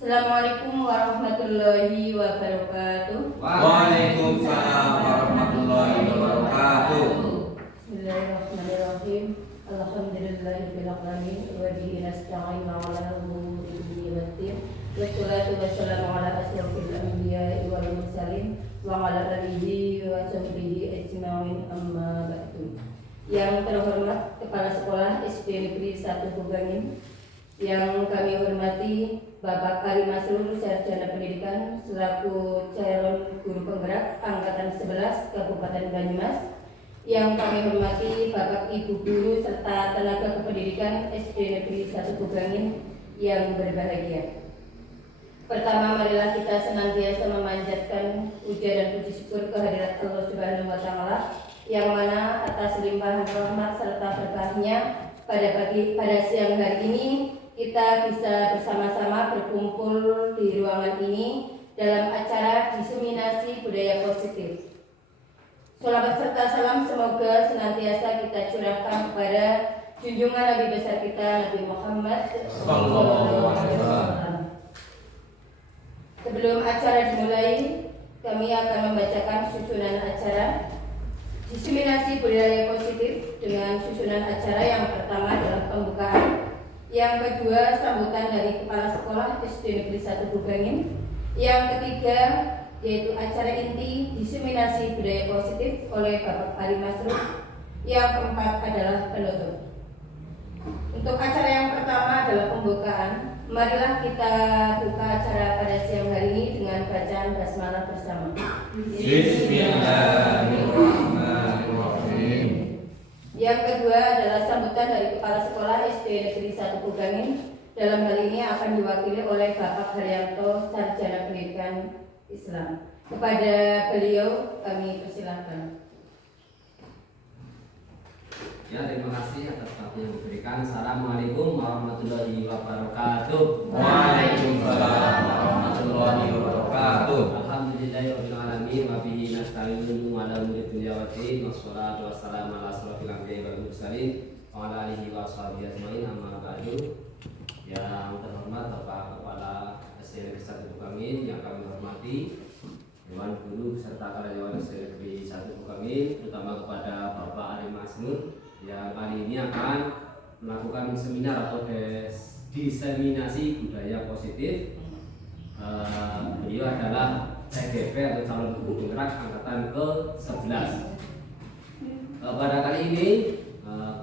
Assalamualaikum warahmatullahi wabarakatuh. Waalaikumsalam warahmatullahi wabarakatuh. Bismillahirrahmanirrahim. Alhamdulillahirabbil alamin wa bihi nasta'in 'ala umuri dunya waddin. Wassalatu wassalamu ala asyrofil anbiya'i wal mursalin wa ala alihi wa sahbihi ajma'in, amma ba'du. Yang terhormat Kepala Sekolah SD Negeri 1 Bugangin, yang kami hormati Bapak Ari Masrur, Sarjana Pendidikan selaku calon guru penggerak angkatan 11 Kabupaten Banyumas, yang kami hormati Bapak Ibu guru serta tenaga kependidikan SD Negeri 1 Bugangin yang berbahagia. Pertama, marilah kita senantiasa memanjatkan puja dan puji syukur kehadirat Allah Subhanahu wa Ta'ala, yang mana atas limpahan rahmat serta berkahnya pada siang hari ini kita bisa bersama-sama berkumpul di ruangan ini dalam acara diseminasi budaya positif. Sholawat serta salam semoga senantiasa kita curahkan kepada junjungan Nabi besar kita Nabi Muhammad SAW. Sebelum acara dimulai, kami akan membacakan susunan acara diseminasi budaya positif dengan susunan acara. Yang pertama adalah pembukaan, yang kedua sambutan dari Kepala Sekolah SD Negeri 1 Bugangin, yang ketiga yaitu acara inti diseminasi budaya positif oleh Bapak Ali Masrur, yang keempat adalah penutup. Untuk acara yang pertama adalah pembukaan. Marilah kita buka acara pada siang hari ini dengan bacaan basmalah bersama. Bismillahirrahmanirrahim. Yang kedua adalah sambutan dari Kepala Sekolah SD Negeri 1 Bugangin. Dalam hal ini akan diwakili oleh Bapak Haryanto, Sarjana Pendidikan Islam. Kepada beliau kami persilahkan. Ya, terima kasih atas waktu yang diberikan. Assalamualaikum warahmatullahi wabarakatuh. Waalaikumsalam warahmatullahi wabarakatuh. Alhamdulillahirabbil alamin wa bihi nasta'inu ala umuri dunya waddin. Wassalatu wassalamu ala asyrofil anbiya'i wal mursalin wa ala alihi wa sahbihi ajmain, amma ba'du. Yang terhormat Bapak Kepala SD Negeri 1 Bugangin, yang kami hormati Dewan Guru serta karyawan SD Negeri 1 Bugangin, terutama kepada Bapak Ari Masrur yang kali ini akan melakukan seminar atau diseminasi budaya positif. Beliau adalah CGP atau calon guru penggerak angkatan ke-11. Pada kali ini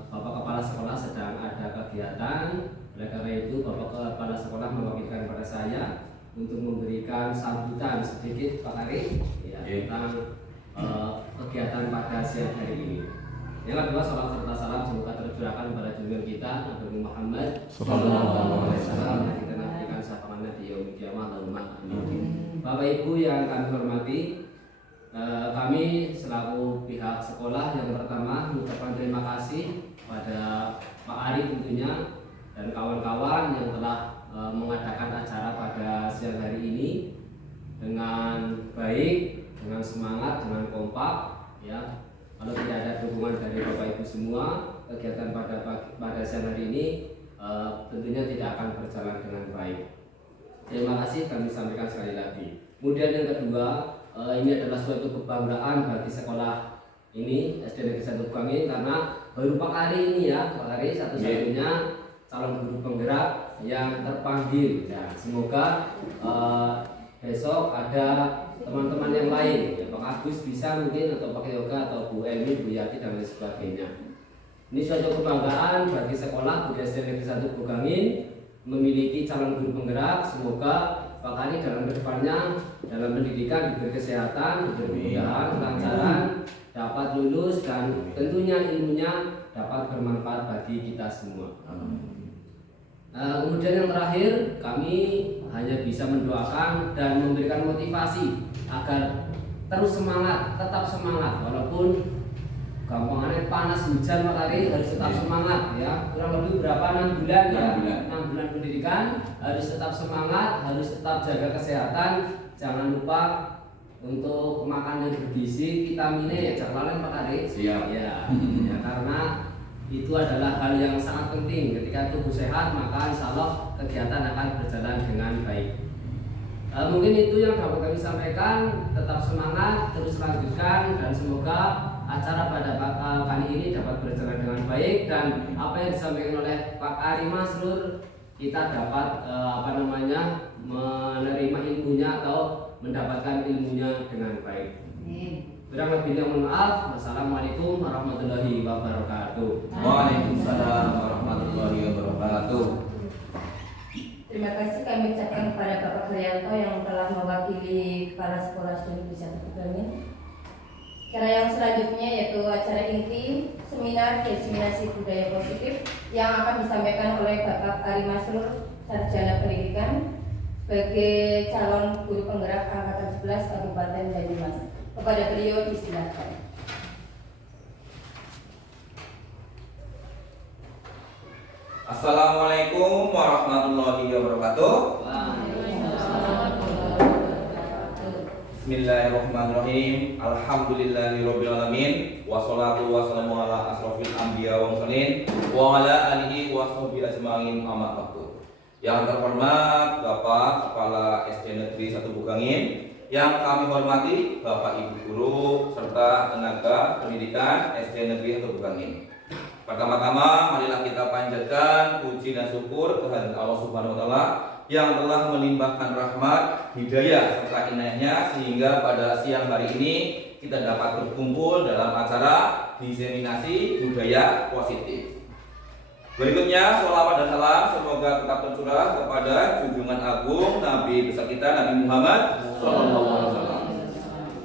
Bapak Kepala Sekolah sedang ada kegiatan. Oleh karena itu Bapak Kepala Sekolah mewakilkan kepada saya untuk memberikan sambutan sedikit Pak Ari tentang kegiatan pada siang hari ini. Yang kedua, salam serta salam semoga tercurahkan kepada junjungan kita Nabi Muhammad SAW, yang kita nantikan syafaatnya di yaumil qiyamah. Bapak Ibu yang kami hormati, kami selaku pihak sekolah yang pertama mengucapkan terima kasih pada Pak Ari tentunya dan kawan-kawan yang telah mengadakan acara pada siang hari ini dengan baik, dengan semangat, dengan kompak, ya. Kalau tidak ada dukungan dari Bapak Ibu semua, kegiatan pada siang hari ini tentunya tidak akan berjalan dengan baik. Terima kasih kami sampaikan sekali lagi. Kemudian yang kedua, ini adalah suatu kebanggaan bagi sekolah ini SD Negeri 1 Bugangin, karena baru Pak Ari ini ya, Pak Ari satu-satunya calon guru penggerak yang terpanggil. Ya, semoga besok ada teman-teman yang lain, ya, Pak Agus bisa mungkin, atau Pak Yoga, atau Bu Emi, Bu Yati dan lain sebagainya. Ini suatu kebanggaan bagi sekolah budaya SD Negeri 1 Bugangin memiliki calon guru penggerak. Semoga Pak Ari dalam kedepannya dalam pendidikan diberi kesehatan, diberi kemudahan, kelancaran, dapat lulus dan tentunya ilmunya dapat bermanfaat bagi kita semua. Kemudian yang terakhir, kami hanya bisa mendoakan dan memberikan motivasi agar terus semangat, tetap semangat walaupun gampangannya panas hujan, Pak Ari harus tetap semangat ya. Kurang lebih berapa 6 bulan ya, 6 bulan pendidikan, harus tetap semangat, harus tetap jaga kesehatan, jangan lupa untuk makan yang bergizi, vitaminnya ya jangan lalai Pak Ari. Siap. Ya, karena itu adalah hal yang sangat penting. Ketika tubuh sehat, maka insya Allah kegiatan akan berjalan dengan baik. Mungkin itu yang dapat kami sampaikan. Tetap semangat, terus lanjutkan, dan semoga acara pada kali ini dapat berjalan dengan baik, dan apa yang disampaikan oleh Pak Ari Masrur kita dapat menerima ilmunya atau mendapatkan ilmunya dengan baik. Kurang lebihnya mohon maaf. Wassalamualaikum warahmatullahi wabarakatuh. Waalaikumsalam warahmatullahi wabarakatuh. Terima kasih kami ucapkan kepada Bapak Haryanto yang telah mewakili Kepala Sekolah Studi Wisata Bugangin. Acara yang selanjutnya yaitu acara inti seminar diseminasi budaya positif yang akan disampaikan oleh Bapak Ari Masrur, Sarjana Pendidikan sebagai calon guru penggerak angkatan 11 Kabupaten Banyumas. Kepada beliau disilakan. Assalamualaikum warahmatullahi wabarakatuh. Bismillahirrahmanirrahim. Alhamdulillahirabbil alamin. Wassalatu wassalamu ala asrofil anbiya wa mursalin wa ala alihi wa sahbihi ajmain amma ba'du. Yang terhormat Bapak Kepala SD Negeri 1 Bugangin, yang kami hormati Bapak Ibu guru serta tenaga pendidikan SD Negeri 1 Bugangin. Pertama-tama marilah kita panjatkan puji dan syukur kehadirat Allah Subhanahu wa taala yang telah melimpahkan rahmat, hidayah serta inayahnya sehingga pada siang hari ini kita dapat berkumpul dalam acara diseminasi budaya positif. Berikutnya sholawat dan salam semoga tetap tercurah kepada junjungan agung Nabi besar kita Nabi Muhammad SAW.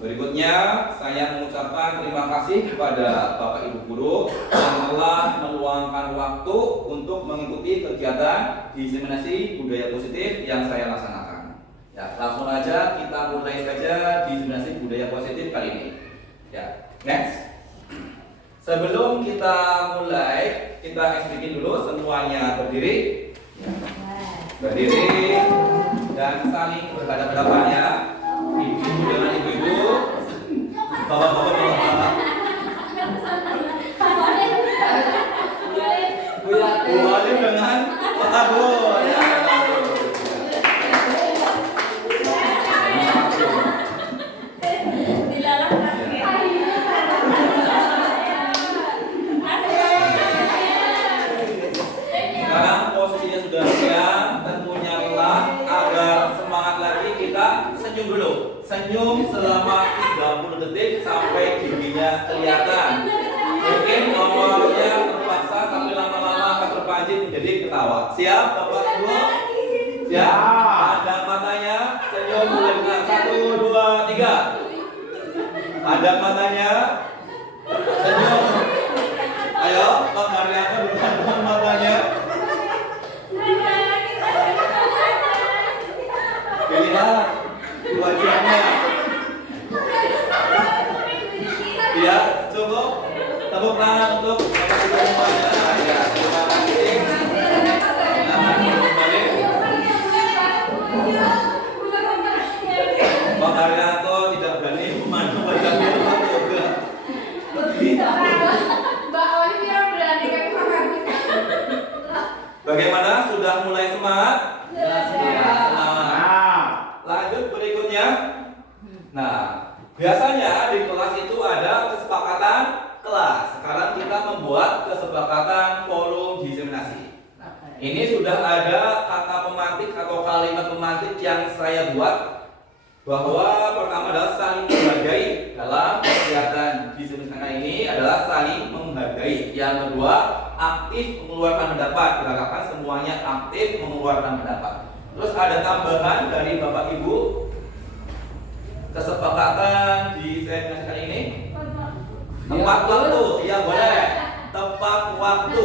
Berikutnya saya mengucapkan terima kasih kepada Bapak Ibu guru yang telah meluangkan waktu untuk mengikuti kegiatan diseminasi budaya positif yang saya laksanakan. Ya, langsung aja kita mulai saja diseminasi budaya positif kali ini. Ya, next. Sebelum kita mulai, kita eksplikin dulu semuanya berdiri. Berdiri dan saling berhadapan-hadapan ya. Ibu dengan ibu-ibu, bapak-bapak. Bu Alim dengan Pak Bu. Ya. Sekarang posisinya sudah siap, tentunya lelah. Agar semangat lagi kita senyum dulu. Senyum selama 30 detik sampai giginya kelihatan. Mungkin awalnya terpaksa tapi lama-lama akan terpancing menjadi ketawa. Siap Bapak Ibu? Siap? Ada matanya, senyum mulai dengan 1, 2, 3. Ada matanya, senyum. Ayo, Pak Mariano bukan matanya. Lihat wajahnya. Ya, cukup. Tepuk tangan untuk Bapak Ibu semuanya. Ya, terima kasih. Pak Haryanto tidak berani memandu wajahnya juga. Mbak Olivia berani kami makan. Bagaimana? Sudah mulai semangat? Ya, Semangat. Lanjut berikutnya. Nah, biasanya di kelas itu ada kesepakatan kelas. Sekarang kita membuat kesepakatan forum diseminasi. Ini sudah ada kata pemantik atau kalimat pemantik yang saya buat, bahwa pertama adalah saling menghargai. Dalam kegiatan diseminasi ini adalah saling menghargai. Yang kedua, aktif mengeluarkan pendapat. Diharapkan semuanya aktif mengeluarkan pendapat. Terus ada tambahan dari Bapak Ibu, kesepakatan di sesi kali ini tepat waktu. Ya boleh, tepat waktu.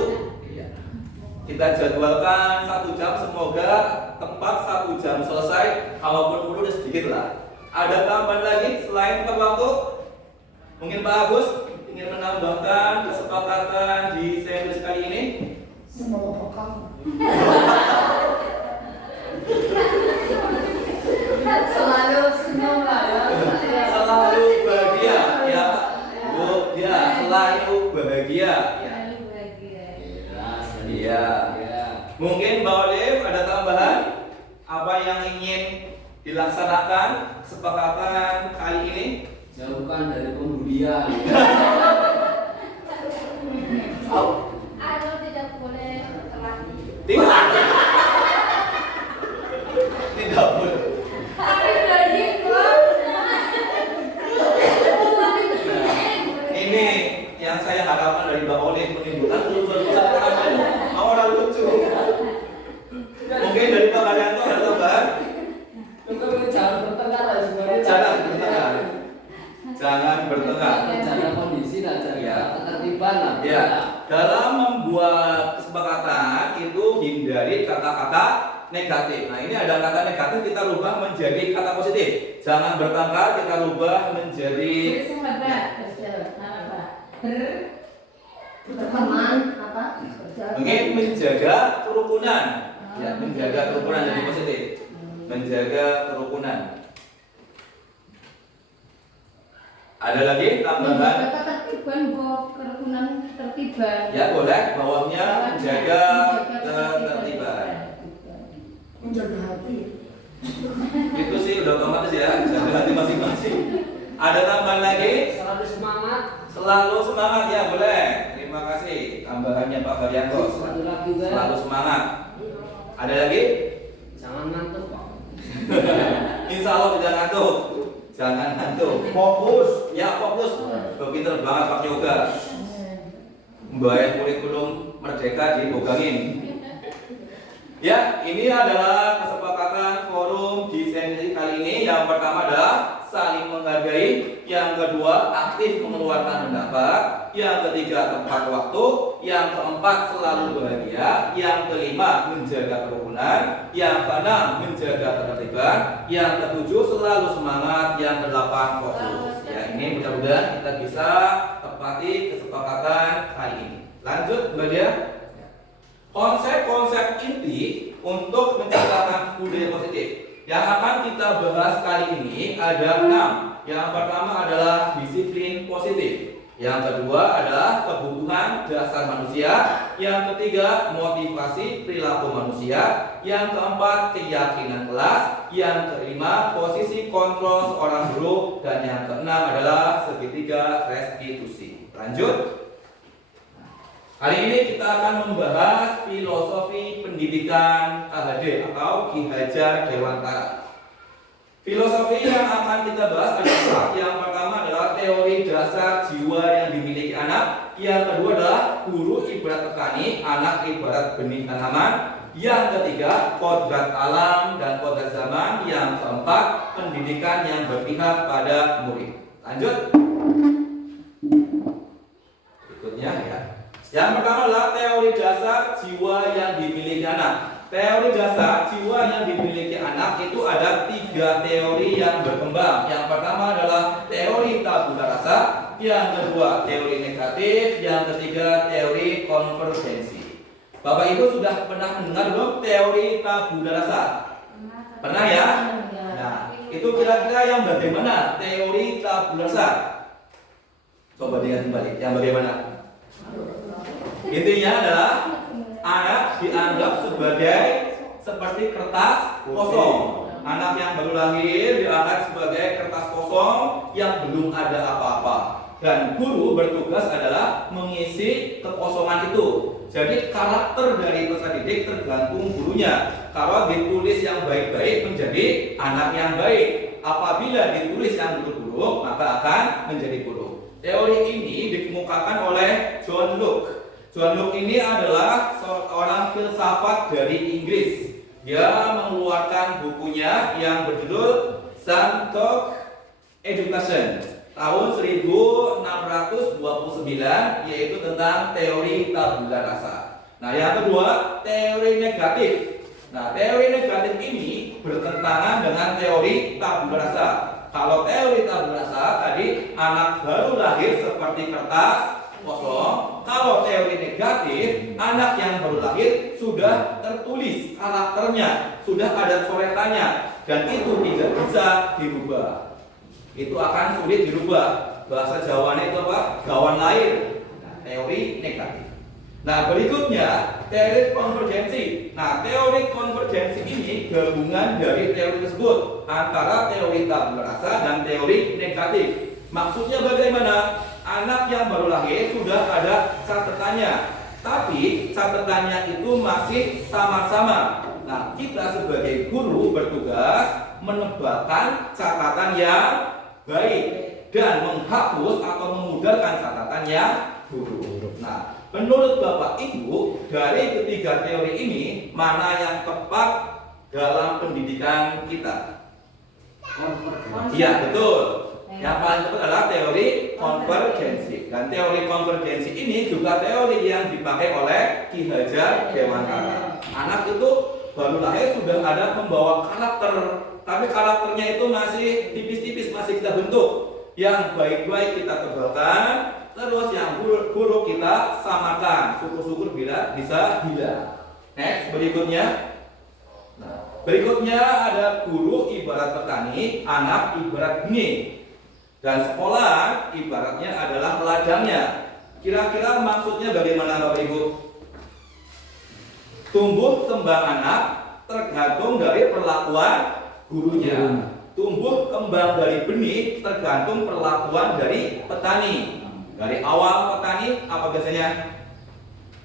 Kita jadwalkan 1 jam, semoga tepat 1 jam selesai. Kalaupun perlu sedikit lah. Ada tambahan lagi selain tepat waktu? Mungkin Pak Agus ingin menambahkan kesepakatan di sesi kali ini? Selalu senyum lah. Selalu bahagia ya Bu, ya selalu bahagia ya. Iya. Mungkin Mbak Olive ada tambahan apa yang ingin dilaksanakan kesepakatan kali ini? Jauhkan dari pembulian. Anu tidak boleh laki. Tidak. Tidak boleh. Tapi dari Ini yang saya harapkan dari Mbak Oli menimbulkan lucu-lucuan orang lucu. Mungkin dari Pak Haryanto ada tambahan? Jangan bertengkar lah sebenarnya. Jangan bertengkar. Jangan bertengkar. Jaga kondisi lah, jaga Ya. ketertiban lah. Ya, dalam membuat kesepakatan itu hindari kata-kata negatif. Nah, ini ada kata negatif kita rubah menjadi kata positif. Jangan bertengkar, kita rubah menjadi berteman apa? mungkin menjaga kerukunan. Ya, menjaga kerukunan jadi positif. Menjaga kerukunan. Ada lagi tambahan? Ketertiban, kerukunan ketertiban. Ya boleh, bawahnya menjaga ketertiban. Menjaga hati. Itu sih udah otomatis ya, jaga hati masing-masing. Ada tambahan lagi? Selalu semangat. Selalu semangat ya boleh. Terima kasih tambahannya Pak Haryanto. Satu lagi juga. Selalu semangat. Ada lagi? Jangan ngantuk Pak. Insya Allah tidak ngantuk. Jangan ngantuk. Fokus. Ya fokus. Pinter banget Pak Yoga. Membayar kurikulum Merdeka di Bogangin. Ya, ini adalah kesepakatan forum di sesi kali ini. Yang pertama adalah saling menghargai, yang kedua aktif mengeluarkan pendapat, yang ketiga tepat waktu, yang keempat selalu bahagia, yang kelima menjaga kerukunan, yang keenam menjaga ketertiban, yang ketujuh selalu semangat, yang kedelapan fokus. Ya, ini mudah-mudahan kita bisa tepati kesepakatan kali ini. Lanjut, Mbak Dia. Konsep-konsep inti untuk menciptakan budaya positif yang akan kita bahas kali ini ada 6. Yang pertama adalah disiplin positif. Yang kedua adalah kebutuhan dasar manusia. Yang ketiga motivasi perilaku manusia. Yang keempat keyakinan kelas. Yang kelima posisi kontrol seorang guru. Dan yang keenam adalah segitiga restitusi. Lanjut. Hari ini kita akan membahas filosofi pendidikan KHD atau Ki Hajar Dewantara. Filosofi yang akan kita bahas adalah yang pertama adalah teori dasar jiwa yang dimiliki anak, yang kedua adalah guru ibarat petani, anak ibarat benih tanaman, yang ketiga kodrat alam dan kodrat zaman, yang keempat pendidikan yang berpihak pada murid. Lanjut. Berikutnya ya. Yang pertama adalah teori dasar jiwa yang dimiliki anak. Teori dasar jiwa yang dimiliki anak itu ada 3 teori yang berkembang. Yang pertama adalah teori tabula rasa, yang kedua teori negatif, yang ketiga teori konvergensi. Bapak Ibu sudah pernah mendengar belum teori tabula rasa? Pernah ya? Nah, itu kira-kira yang bagaimana teori tabula rasa? Coba lihat kembali, yang bagaimana? Intinya adalah anak dianggap sebagai seperti kertas kosong. Anak yang baru lahir dianggap sebagai kertas kosong yang belum ada apa-apa. Dan guru bertugas adalah mengisi kekosongan itu. Jadi karakter dari peserta didik tergantung gurunya. Kalau ditulis yang baik-baik menjadi anak yang baik. Apabila ditulis yang buruk-buruk maka akan menjadi buruk. Teori ini dikemukakan oleh John Locke. John Locke ini adalah seorang filsafat dari Inggris. Dia mengeluarkan bukunya yang berjudul Scientific Education tahun 1629, yaitu tentang teori tabula rasa. Nah, yang kedua, teori negatif. Nah, teori negatif ini bertentangan dengan teori tabula rasa. Kalau teori tabula rasa tadi anak baru lahir seperti kertas kosong. Kalau teori negatif, anak yang baru lahir sudah tertulis karakternya, sudah ada coretannya, dan itu tidak bisa dirubah. Itu akan sulit dirubah. Bahasa Jawanya itu apa? Gawan lahir. Nah, teori negatif. Nah, berikutnya teori konvergensi. Nah, teori konvergensi ini gabungan dari teori tersebut antara teori tabula rasa dan teori negatif. Maksudnya bagaimana? Anak yang baru lahir sudah ada catatannya, tapi catatannya itu masih sama-sama. Nah, kita sebagai guru bertugas menebalkan catatan yang baik dan menghapus atau memudahkan catatan yang buruk. Nah, menurut Bapak Ibu, dari ketiga teori ini mana yang tepat dalam pendidikan kita? Iya, betul. Yang paling tepat adalah teori konvergensi. Dan teori konvergensi ini juga teori yang dipakai oleh Ki Hajar Dewantara. Anak itu baru lahir sudah ada membawa karakter, tapi karakternya itu masih tipis-tipis, masih kita bentuk. Yang baik-baik kita tebalkan, terus yang buruk kita samakan. Syukur-syukur bila bisa hilang. Next, berikutnya. Nah, berikutnya ada guru ibarat petani, anak ibarat benih. Dan sekolah ibaratnya adalah ladangnya. Kira-kira maksudnya bagaimana Bapak Ibu? Tumbuh kembang anak tergantung dari perlakuan gurunya. Tumbuh kembang dari benih tergantung perlakuan dari petani. Dari awal petani apa biasanya?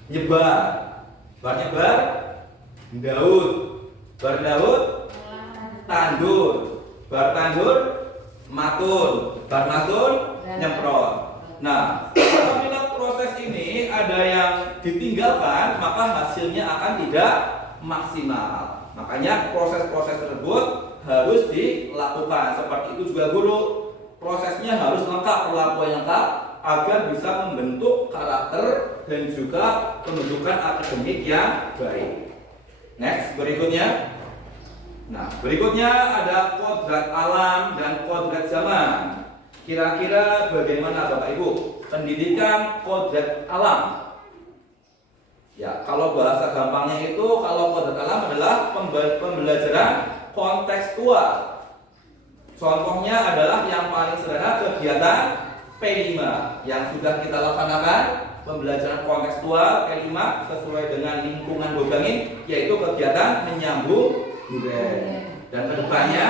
Nyebar. Bar nyebar, daud. Bar daud, tandur. Bar tandur, matur. Bar matur, nyemprot. Nah, apabila proses ini ada yang ditinggalkan, maka hasilnya akan tidak maksimal. Makanya proses-proses tersebut harus dilakukan. Seperti itu juga guru, prosesnya harus lengkap, perlakuan lengkap agar bisa membentuk karakter dan juga penunjukan akademik yang baik. Next, berikutnya. Nah, berikutnya ada kodrat alam dan kodrat zaman. Kira-kira bagaimana Bapak Ibu pendidikan kodrat alam? Ya, kalau bahasa gampangnya itu, kalau kodrat alam adalah pembelajaran kontekstual. Contohnya adalah yang paling sederhana kegiatan P5 yang sudah kita laksanakan, pembelajaran kontekstual P5 sesuai dengan lingkungan Bogangin, yaitu kegiatan menyambung duren. Dan kedepannya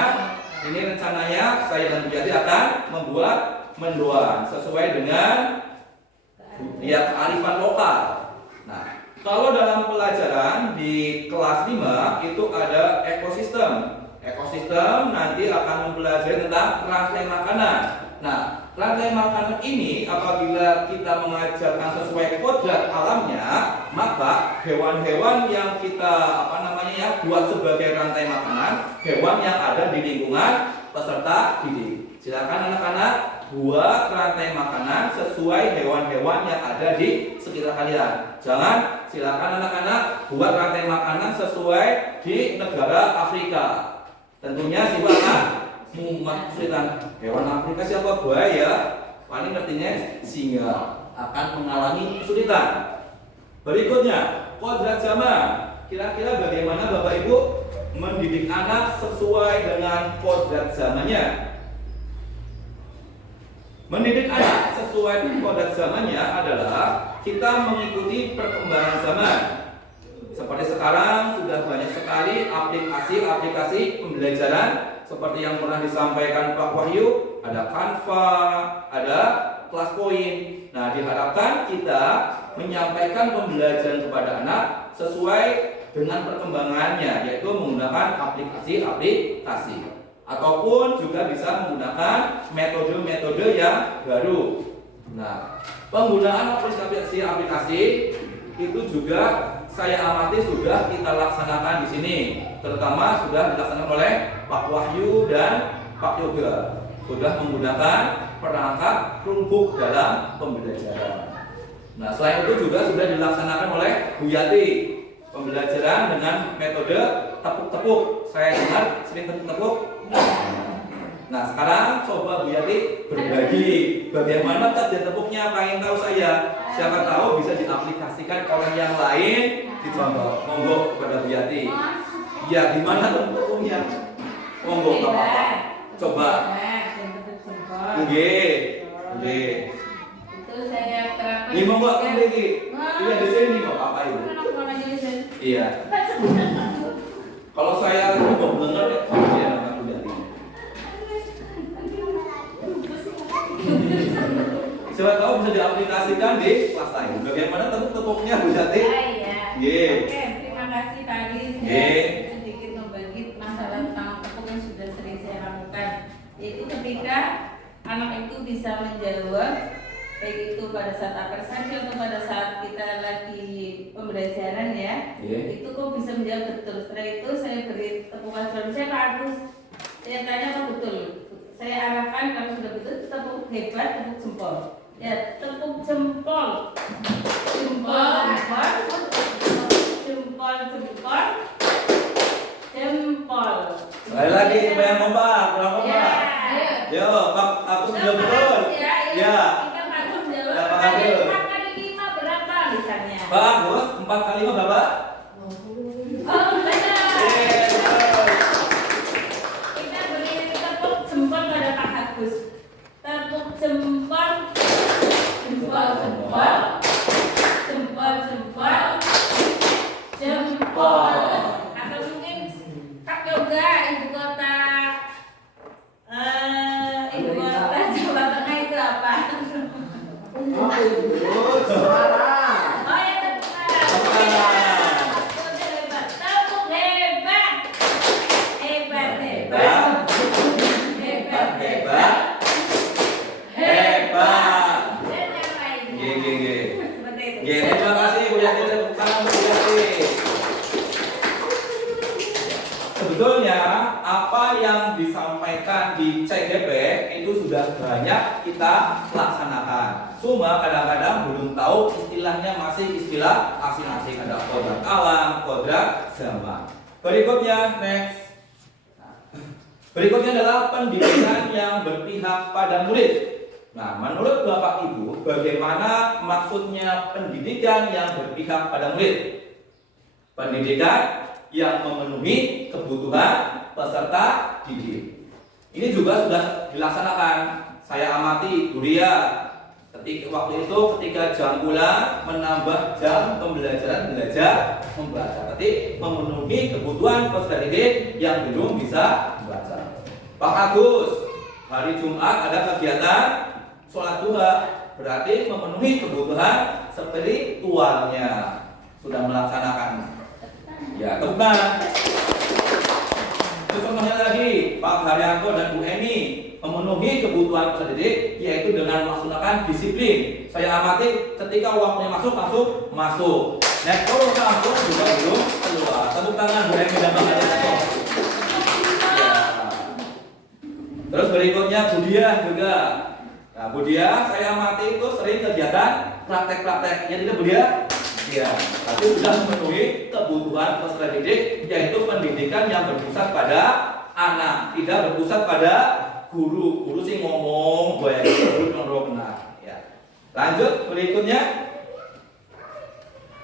ini rencananya saya dan Bu Yati akan membuat mendoan sesuai dengan kearifan lokal. Nah, kalau dalam pelajaran di kelas 5 itu ada ekosistem. Ekosistem nanti akan mempelajari tentang rantai makanan. Nah, rantai makanan ini apabila kita mengajarkan sesuai kodrat alamnya, maka hewan-hewan yang kita buat sebagai rantai makanan, hewan yang ada di lingkungan peserta didik. Silakan anak-anak buat rantai makanan sesuai hewan-hewan yang ada di sekitar kalian. Jangan, silakan anak-anak buat rantai makanan sesuai di negara Afrika. Tentunya siapa mumat kesulitan. Hewan Afrika siapa? Buaya. Paling artinya singa akan mengalami kesulitan. Berikutnya, kodrat zaman. Kira-kira bagaimana Bapak Ibu mendidik anak sesuai dengan kodrat zamannya? Mendidik anak sesuai kodrat zamannya adalah kita mengikuti perkembangan zaman. Seperti sekarang sudah banyak sekali aplikasi pembelajaran seperti yang pernah disampaikan Pak Wahyu, ada Canva, ada Classpoint. Nah, diharapkan kita menyampaikan pembelajaran kepada anak sesuai dengan perkembangannya, yaitu menggunakan aplikasi ataupun juga bisa menggunakan metode-metode yang baru. Nah, penggunaan aplikasi itu juga saya amati sudah kita laksanakan di sini, terutama sudah dilaksanakan oleh Pak Wahyu dan Pak Yoga, sudah menggunakan perangkat Chromebook dalam pembelajaran. Nah, selain itu juga sudah dilaksanakan oleh Bu Yati, pembelajaran dengan metode tepuk-tepuk. Saya dengar sering tepuk-tepuk. Nah, sekarang coba Bu Yati berbagi bagaimana kerja tepuknya, pengen tahu saya. Siapa tahu bisa diaplikasikan oleh yang lain, dicontoh. Monggo kepada Bu Yati. Ya, gimana tepuk-tepuknya? Monggo Bapak. Coba. Nggih. Itu saya terapkan. Ini monggo lagi. Iya di sini kok Bapak Ibu. Iya. Kalau saya lagi mau denger ya, oh dia namanya Bu Jati. Siapa tahu bisa diaplikasikan di kelas lain. Bagaimana tepuk-tepuknya Bu Jati? Iya. Ye. Oke, terima kasih tadi Ye. saya sedikit membagi masalah tentang tepuk yang sudah sering saya lakukan. Yaitu ketika anak itu bisa menjawab baik itu pada saat apresiasi atau pada saat kita lagi pembelajaran ya, itu kok bisa menjawab betul. Setelah itu saya beri tepukan suara saya Pak Agus. Saya tanya apa betul. Saya arahkan kalau sudah betul tepuk hebat, tepuk jempol. Ya, tepuk jempol, jempol, jempol, jempol, jempol. Sekali lagi supaya kompak, kurang kompak. Yo, Pak Agus sudah betul. Ya. Pak Agus 4 kali 5 berapa misalnya? Pak Agus 4 kali 5 berapa? Oh, benar. Yes. Kita beri tepuk jempol pada Pak Agus. Tepuk jempol, jempol, jempol, jempol, jempol, jempol. Atau mungkin Kak Yoga, ibu kota Jawa Tengah itu apa? Oh ya tepat. Tepuk hebat. Hebat, hebat. Hebat, hebat. Hebat. Dan yang lainnya. G. Seperti itu. Terima kasih Bu Yati, tepuk tangan Bu Yati. Sebetulnya apa yang disampaikan di CGP itu sudah banyak kita laksanakan. Cuma kadang-kadang belum tahu istilahnya, masih istilah asing-asing. Ada kodrat alam, kodrat zaman. Berikutnya next. Berikutnya adalah pendidikan yang berpihak pada murid. Nah, menurut Bapak Ibu, bagaimana maksudnya pendidikan yang berpihak pada murid? Pendidikan yang memenuhi kebutuhan peserta didik. Ini juga sudah dilaksanakan. Saya amati Buria waktu itu ketika jam pulang menambah jam pembelajaran belajar membaca. Berarti memenuhi kebutuhan peserta didik yang belum bisa membaca. Pak Agus, hari Jumat ada kegiatan sholat duha, berarti memenuhi kebutuhan spiritualnya, sudah melaksanakan. Ya, teman. Contohnya lagi, Pak Haryanto dan Bu Emi memenuhi kebutuhan peserta didik, yaitu dengan melaksanakan disiplin. Saya amati ketika waktunya masuk. Next, kalau masuk juga belum keluar. Tepuk tangan Bu Emi dan Pak Haryanto. Ya. Terus berikutnya Bu Diah juga. Nah, Bu Diah saya amati itu sering kegiatan praktek-praktek. Ya tidak Bu Diah? Ya, tapi sudah memenuhi kebutuhan peserta didik, yaitu pendidikan yang berpusat pada anak, tidak berpusat pada guru. Guru sih ngomong, gue guru yang benar. Ya. Lanjut berikutnya.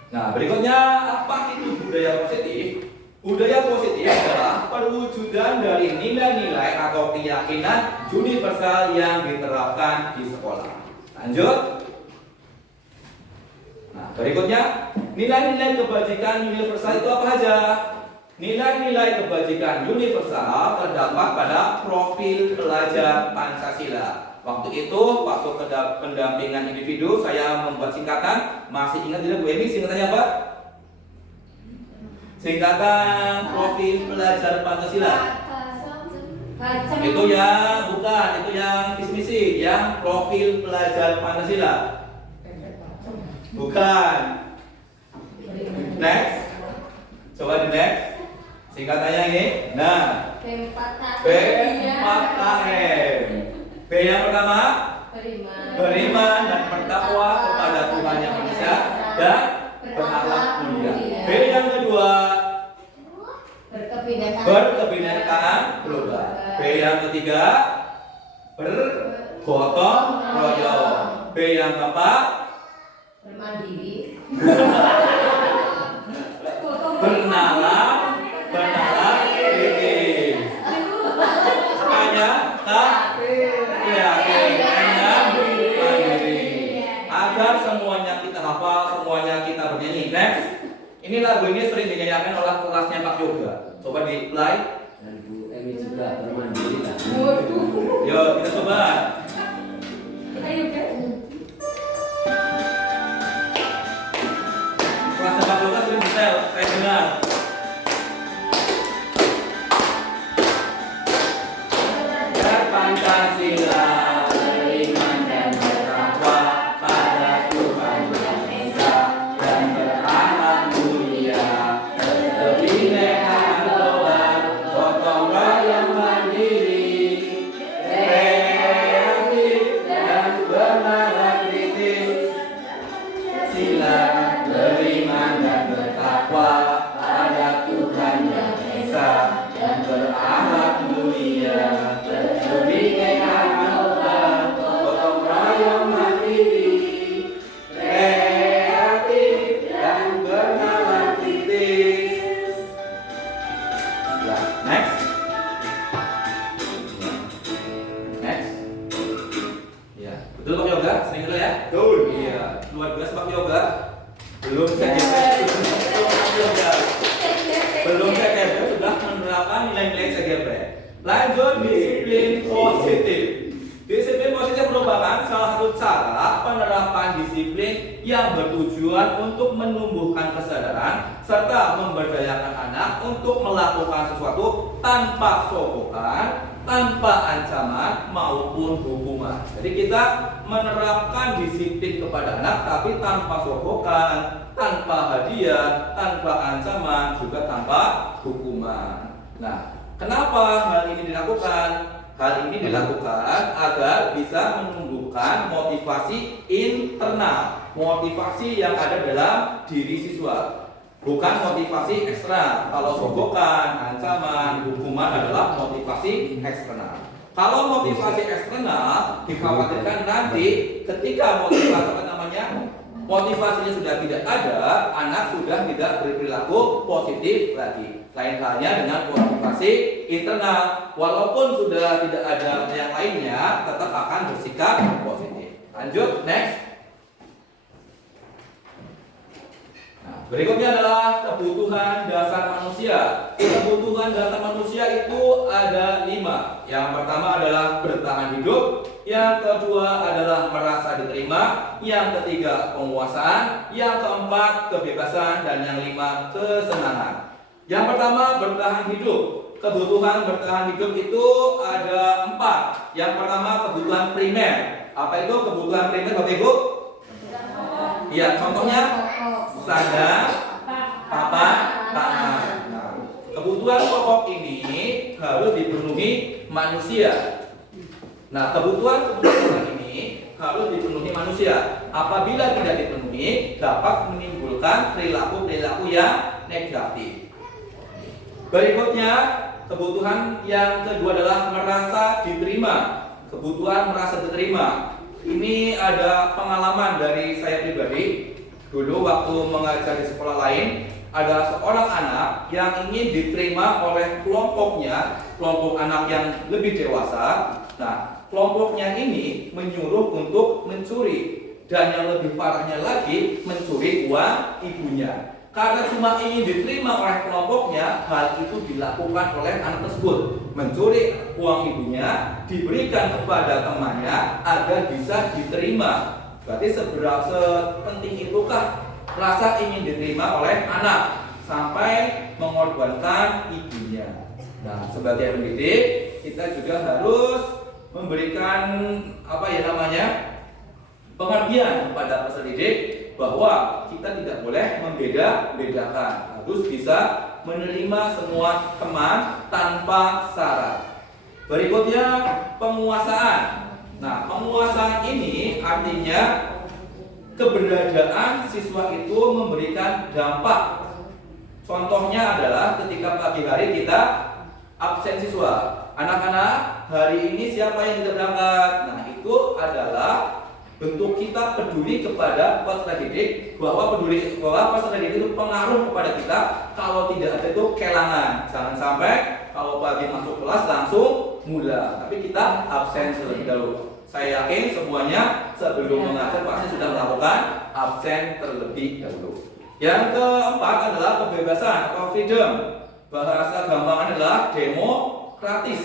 Nah, berikutnya apa itu budaya positif? Budaya positif adalah perwujudan dari nilai-nilai atau keyakinan universal yang diterapkan di sekolah. Lanjut. Nah, berikutnya, nilai-nilai kebajikan universal itu apa saja? Nilai-nilai kebajikan universal terdapat pada profil pelajar Pancasila. Waktu itu, waktu pendampingan individu, saya membuat singkatan. Masih ingat tidak Bu Emi singkatannya apa? Singkatan profil pelajar Pancasila. Itu yang bukan, itu yang visi misi, yang profil pelajar Pancasila. Bukan. Next. Coba di next. Singkatannya ini. Nah, B4KM. B yang pertama, beriman dan bertakwa kepada Tuhan Yang Maha Esa dan berakhlak mulia. B yang kedua, berkebinekaan global. B yang ketiga, bergotong royong. B yang keempat, Bermandiri. bernalar kritis. Hanya yakin, hanya mandiri. Agar semuanya kita hafal, semuanya kita bernyanyi. Next, Ini lagu ini sering dinyanyikan oleh kelasnya Pak Yoga. Coba di play. Dan Bu Emi juga bermandiri lah. Waduh. Yuk kita coba. Ayo kan. Kelasnya Pak Yoga sering detail, saya dengar. Pancasila beriman dan bertakwa pada Tuhan Yang Esa dan berakhlak mulia, kebinekaan global, gotong royong mandiri, kreatif dan bernalar kritis. Sila beriman dan bertakwa pada Tuhan Yang Esa dan berakhlak mulia. Kebinekaan global, gotong royong mandiri, kreatif dan bernalar kritis. Ya, next. Next. Ya, betul Pak Yoga, sering dulu ya. Betul. Iya, luar biasa Pak Yoga. Belum CGP, belum CGP sudah menerapkan nilai-nilai CGP. Lanjut, disiplin positif. Disiplin positif merupakan salah satu cara penerapan disiplin yang bertujuan untuk menumbuhkan kesadaran serta memberdayakan anak untuk melakukan sesuatu tanpa sogokan, tanpa ancaman maupun hukuman. Jadi kita menerapkan disiplin kepada anak tapi tanpa sogokan, tanpa hadiah, tanpa ancaman, juga tanpa hukuman. Nah, kenapa hal ini dilakukan? Hal ini dilakukan agar bisa menumbuhkan motivasi internal, motivasi yang ada dalam diri siswa, bukan motivasi eksternal. Kalau sogokan, ancaman, hukuman adalah motivasi eksternal. Kalau motivasi eksternal dikhawatirkan nanti ketika motivasinya sudah tidak ada, anak sudah tidak berperilaku positif lagi. Lain halnya dengan motivasi internal, walaupun sudah tidak ada yang lainnya, tetap akan bersikap positif. Lanjut, next. Nah, berikutnya adalah kebutuhan dasar manusia. Kebutuhan dasar manusia itu ada 5. Yang pertama adalah bertahan hidup, yang kedua adalah merasa diterima, yang ketiga penguasaan, yang keempat kebebasan, dan yang 5 kesenangan. Yang pertama bertahan hidup. Kebutuhan bertahan hidup itu ada 4. Yang pertama kebutuhan primer. Apa itu kebutuhan primer Bapak Ibu? Iya, contohnya sandang, papan, pangan. Nah, kebutuhan pokok ini harus dipenuhi manusia. Nah, kebutuhan ini harus dipenuhi manusia. Apabila tidak dipenuhi, dapat menimbulkan perilaku-perilaku yang negatif. Berikutnya, kebutuhan yang kedua adalah merasa diterima. Kebutuhan merasa diterima. Ini ada pengalaman dari saya pribadi. Dulu waktu mengajar di sekolah lain, ada seorang anak yang ingin diterima oleh kelompoknya, kelompok anak yang lebih dewasa. Nah, kelompoknya ini menyuruh untuk mencuri, dan yang lebih parahnya lagi mencuri uang ibunya. Karena cuma ingin diterima oleh kelompoknya, hal itu dilakukan oleh anak tersebut. Mencuri uang ibunya, diberikan kepada temannya agar bisa diterima. Berarti sepenting itukah rasa ingin diterima oleh anak sampai mengorbankan ibunya. Nah, sebagai pendidik, kita juga harus memberikan pengertian kepada peserta didik bahwa kita tidak boleh membeda-bedakan, harus bisa menerima semua teman tanpa syarat. Berikutnya penguasaan. Nah, penguasaan ini artinya keberadaan siswa itu memberikan dampak. Contohnya adalah ketika pagi hari kita absen siswa. Anak-anak, hari ini siapa yang tidak berangkat? Nah, itu adalah bentuk kita peduli kepada peserta didik, bahwa peserta didik itu pengaruh kepada kita. Kalau tidak ada itu kelangan. Jangan sampai kalau pagi masuk kelas langsung mula, tapi kita absen terlebih dahulu. Saya yakin semuanya sebelum mengajar pasti sudah melakukan absen terlebih dahulu. Yang keempat adalah kebebasan atau freedom. Bahasa gampang adalah demokratis,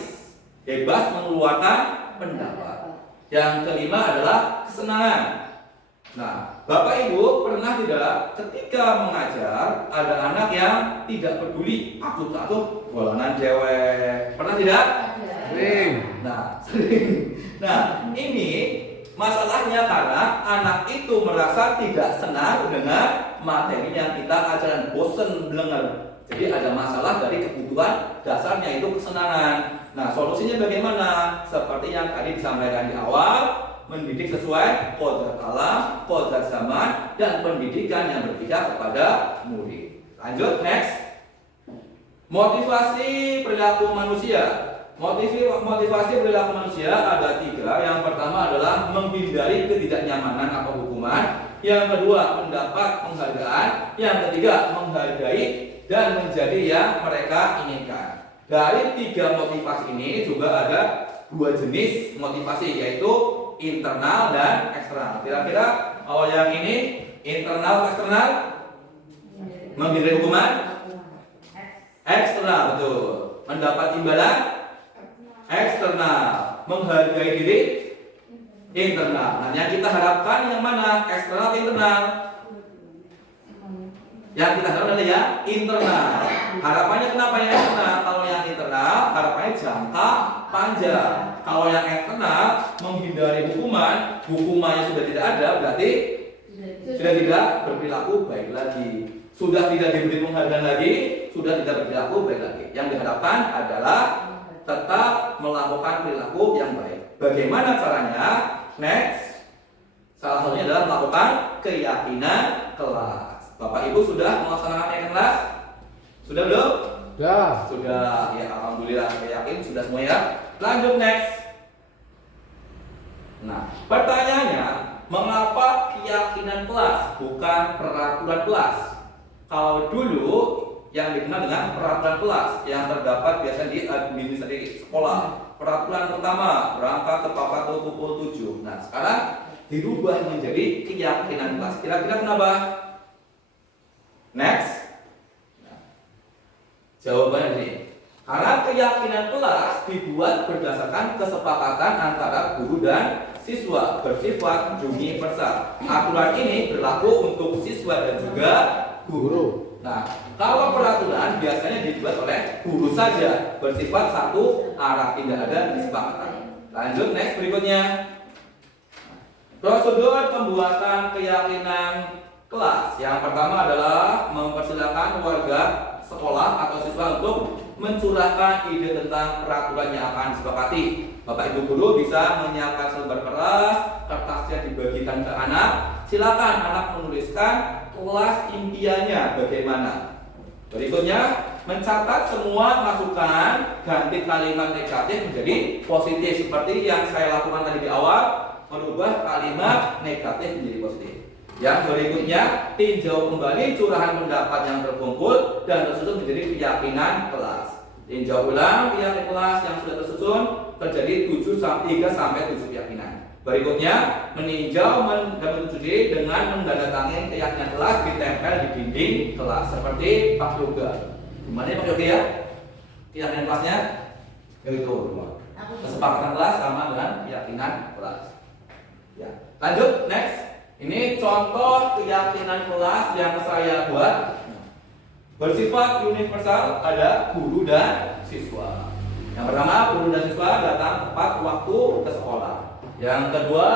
bebas mengeluarkan pendapat. Yang kelima adalah kesenangan. Nah, Bapak Ibu pernah tidak ketika mengajar ada anak yang tidak peduli, atuh bolanan cewek. Pernah tidak? Sering. Sering. Nah, ini masalahnya karena anak itu merasa tidak senang dengan materi yang kita ajarkan, bosen dengar. Jadi ada masalah dari kebutuhan dasarnya itu kesenangan. Nah, solusinya bagaimana? Seperti yang tadi disampaikan di awal, mendidik sesuai kodrat alam, kodrat zaman, dan pendidikan yang berpihak kepada murid. Lanjut, next. Motivasi perilaku manusia. Motivasi perilaku manusia ada 3. Yang pertama adalah menghindari ketidaknyamanan atau hukuman. Yang kedua, mendapat penghargaan. Yang ketiga, menghargai dan menjadi yang mereka inginkan. Dari 3 motivasi ini juga ada 2 jenis motivasi, yaitu internal dan eksternal. Kira-kira kalau yang ini internal, eksternal, menghindari hukuman, eksternal, betul. Mendapat imbalan, eksternal. Menghargai diri, internal. Nah, yang kita harapkan yang mana? Eksternal atau internal? Yang kita harapkan adalah yang internal. Harapannya kenapa yang internal? Kalau yang internal harapannya jangka panjang. Kalau yang eksternal menghindari hukumannya sudah tidak ada, berarti sudah tidak berperilaku baik lagi. Sudah tidak diberi penghargaan lagi, sudah tidak berperilaku baik lagi. Yang diharapkan adalah tetap melakukan perilaku yang baik. Bagaimana caranya? Next. Salah satunya adalah melakukan keyakinan kelas. Bapak Ibu sudah melaksanakan keyakinan kelas? Sudah belum? Sudah. Ya, alhamdulillah, saya yakin sudah semua ya. Lanjut, next. Nah, pertanyaannya, mengapa keyakinan kelas bukan peraturan kelas? Kalau dulu yang dikenal dengan peraturan kelas yang terdapat biasanya di administrasi sekolah. Peraturan pertama, berangkat tepat waktu pukul 7. Nah, sekarang dirubah menjadi keyakinan kelas. Kira-kira kenapa? Next. Jawabannya ini. Karena keyakinan kelas dibuat berdasarkan kesepakatan antara guru dan siswa, bersifat universal. Aturan ini berlaku untuk siswa dan juga guru. Nah, kalau peraturan biasanya dibuat oleh guru saja, bersifat satu arah, tidak ada kesepakatan. Lanjut, next berikutnya. Prosedur pembuatan keyakinan kelas. Yang pertama adalah mempersilakan warga sekolah atau siswa untuk mencurahkan ide tentang peraturan yang akan disepakati. Bapak Ibu guru bisa menyiapkan selembar kertasnya dibagikan ke anak. Silakan anak menuliskan kelas impiannya bagaimana. Berikutnya, mencatat semua masukan, ganti kalimat negatif menjadi positif seperti yang saya lakukan tadi di awal, merubah kalimat negatif menjadi positif. Yang berikutnya, tinjau kembali curahan pendapat yang terkumpul dan tersusun menjadi keyakinan kelas. Tinjau ulang keyakinan kelas yang sudah tersusun terjadi 3 sampai 7 keyakinan. Berikutnya, meninjau dan menyetujui dengan menandatangani keyakinan kelas ditempel di dinding kelas seperti Pak Yoga. Gimana ya Pak Yoga ya? Keyakinan kelasnya itu kesepakatan kelas sama dengan keyakinan kelas. Ya. Lanjut, next. Ini contoh keyakinan kelas yang saya buat. Bersifat universal, ada guru dan siswa. Yang pertama, guru dan siswa datang tepat waktu ke sekolah. Yang kedua,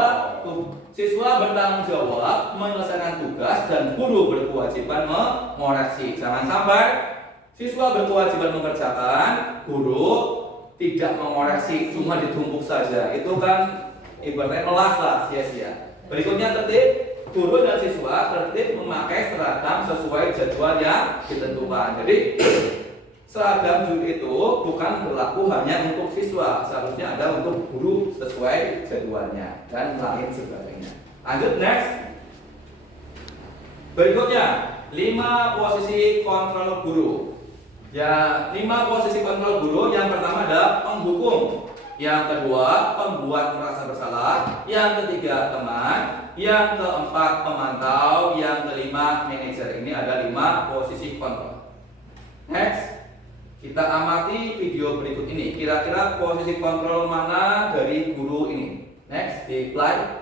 siswa bertanggung jawab menyelesaikan tugas dan guru berkewajiban mengoreksi. Jangan sampai siswa berkewajiban mengerjakan, guru tidak mengoreksi, cuma ditumpuk saja. Itu kan ibaratnya melas lah, sia-sia. Berikutnya tertib, guru dan siswa tertib memakai seragam sesuai jadwal yang ditentukan. Jadi seragam itu bukan berlaku hanya untuk siswa, seharusnya ada untuk guru sesuai jadwalnya dan lain sebagainya. Lanjut, next. Berikutnya, 5 posisi kontrol guru. Ya, 5 posisi kontrol guru. Yang pertama adalah penghukum. Yang kedua, pembuat merasa bersalah. Yang ketiga, teman. yang keempat pemantau, yang kelima manajer. Ini ada 5 posisi kontrol. Next, kita amati video berikut ini. Kira-kira posisi kontrol mana dari guru ini? Next, di play.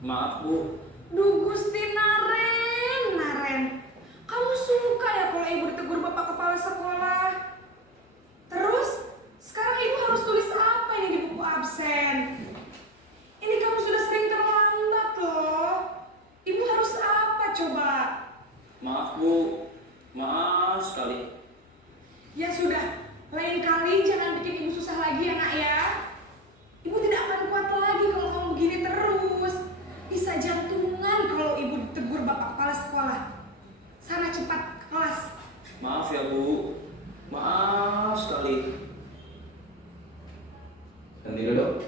Maaf Bu. Duh Gusti Naren. Kamu suka ya kalau ibu ditegur bapak kepala sekolah? Terus, sekarang ibu harus tulis apa ini di buku absen? Ini kamu sudah sering terlambat loh. Ibu harus apa coba? Maaf Bu. Maaf sekali. Ya sudah, lain kali jangan bikin ibu susah lagi ya nak ya. Ibu tidak akan kuat lagi kalau kamu begini terus. Bisa jantungan kalau ibu ditegur bapak kepala sekolah. Sana cepat ke kelas. Maaf ya Bu. Maaf sekali. Ganti dulu.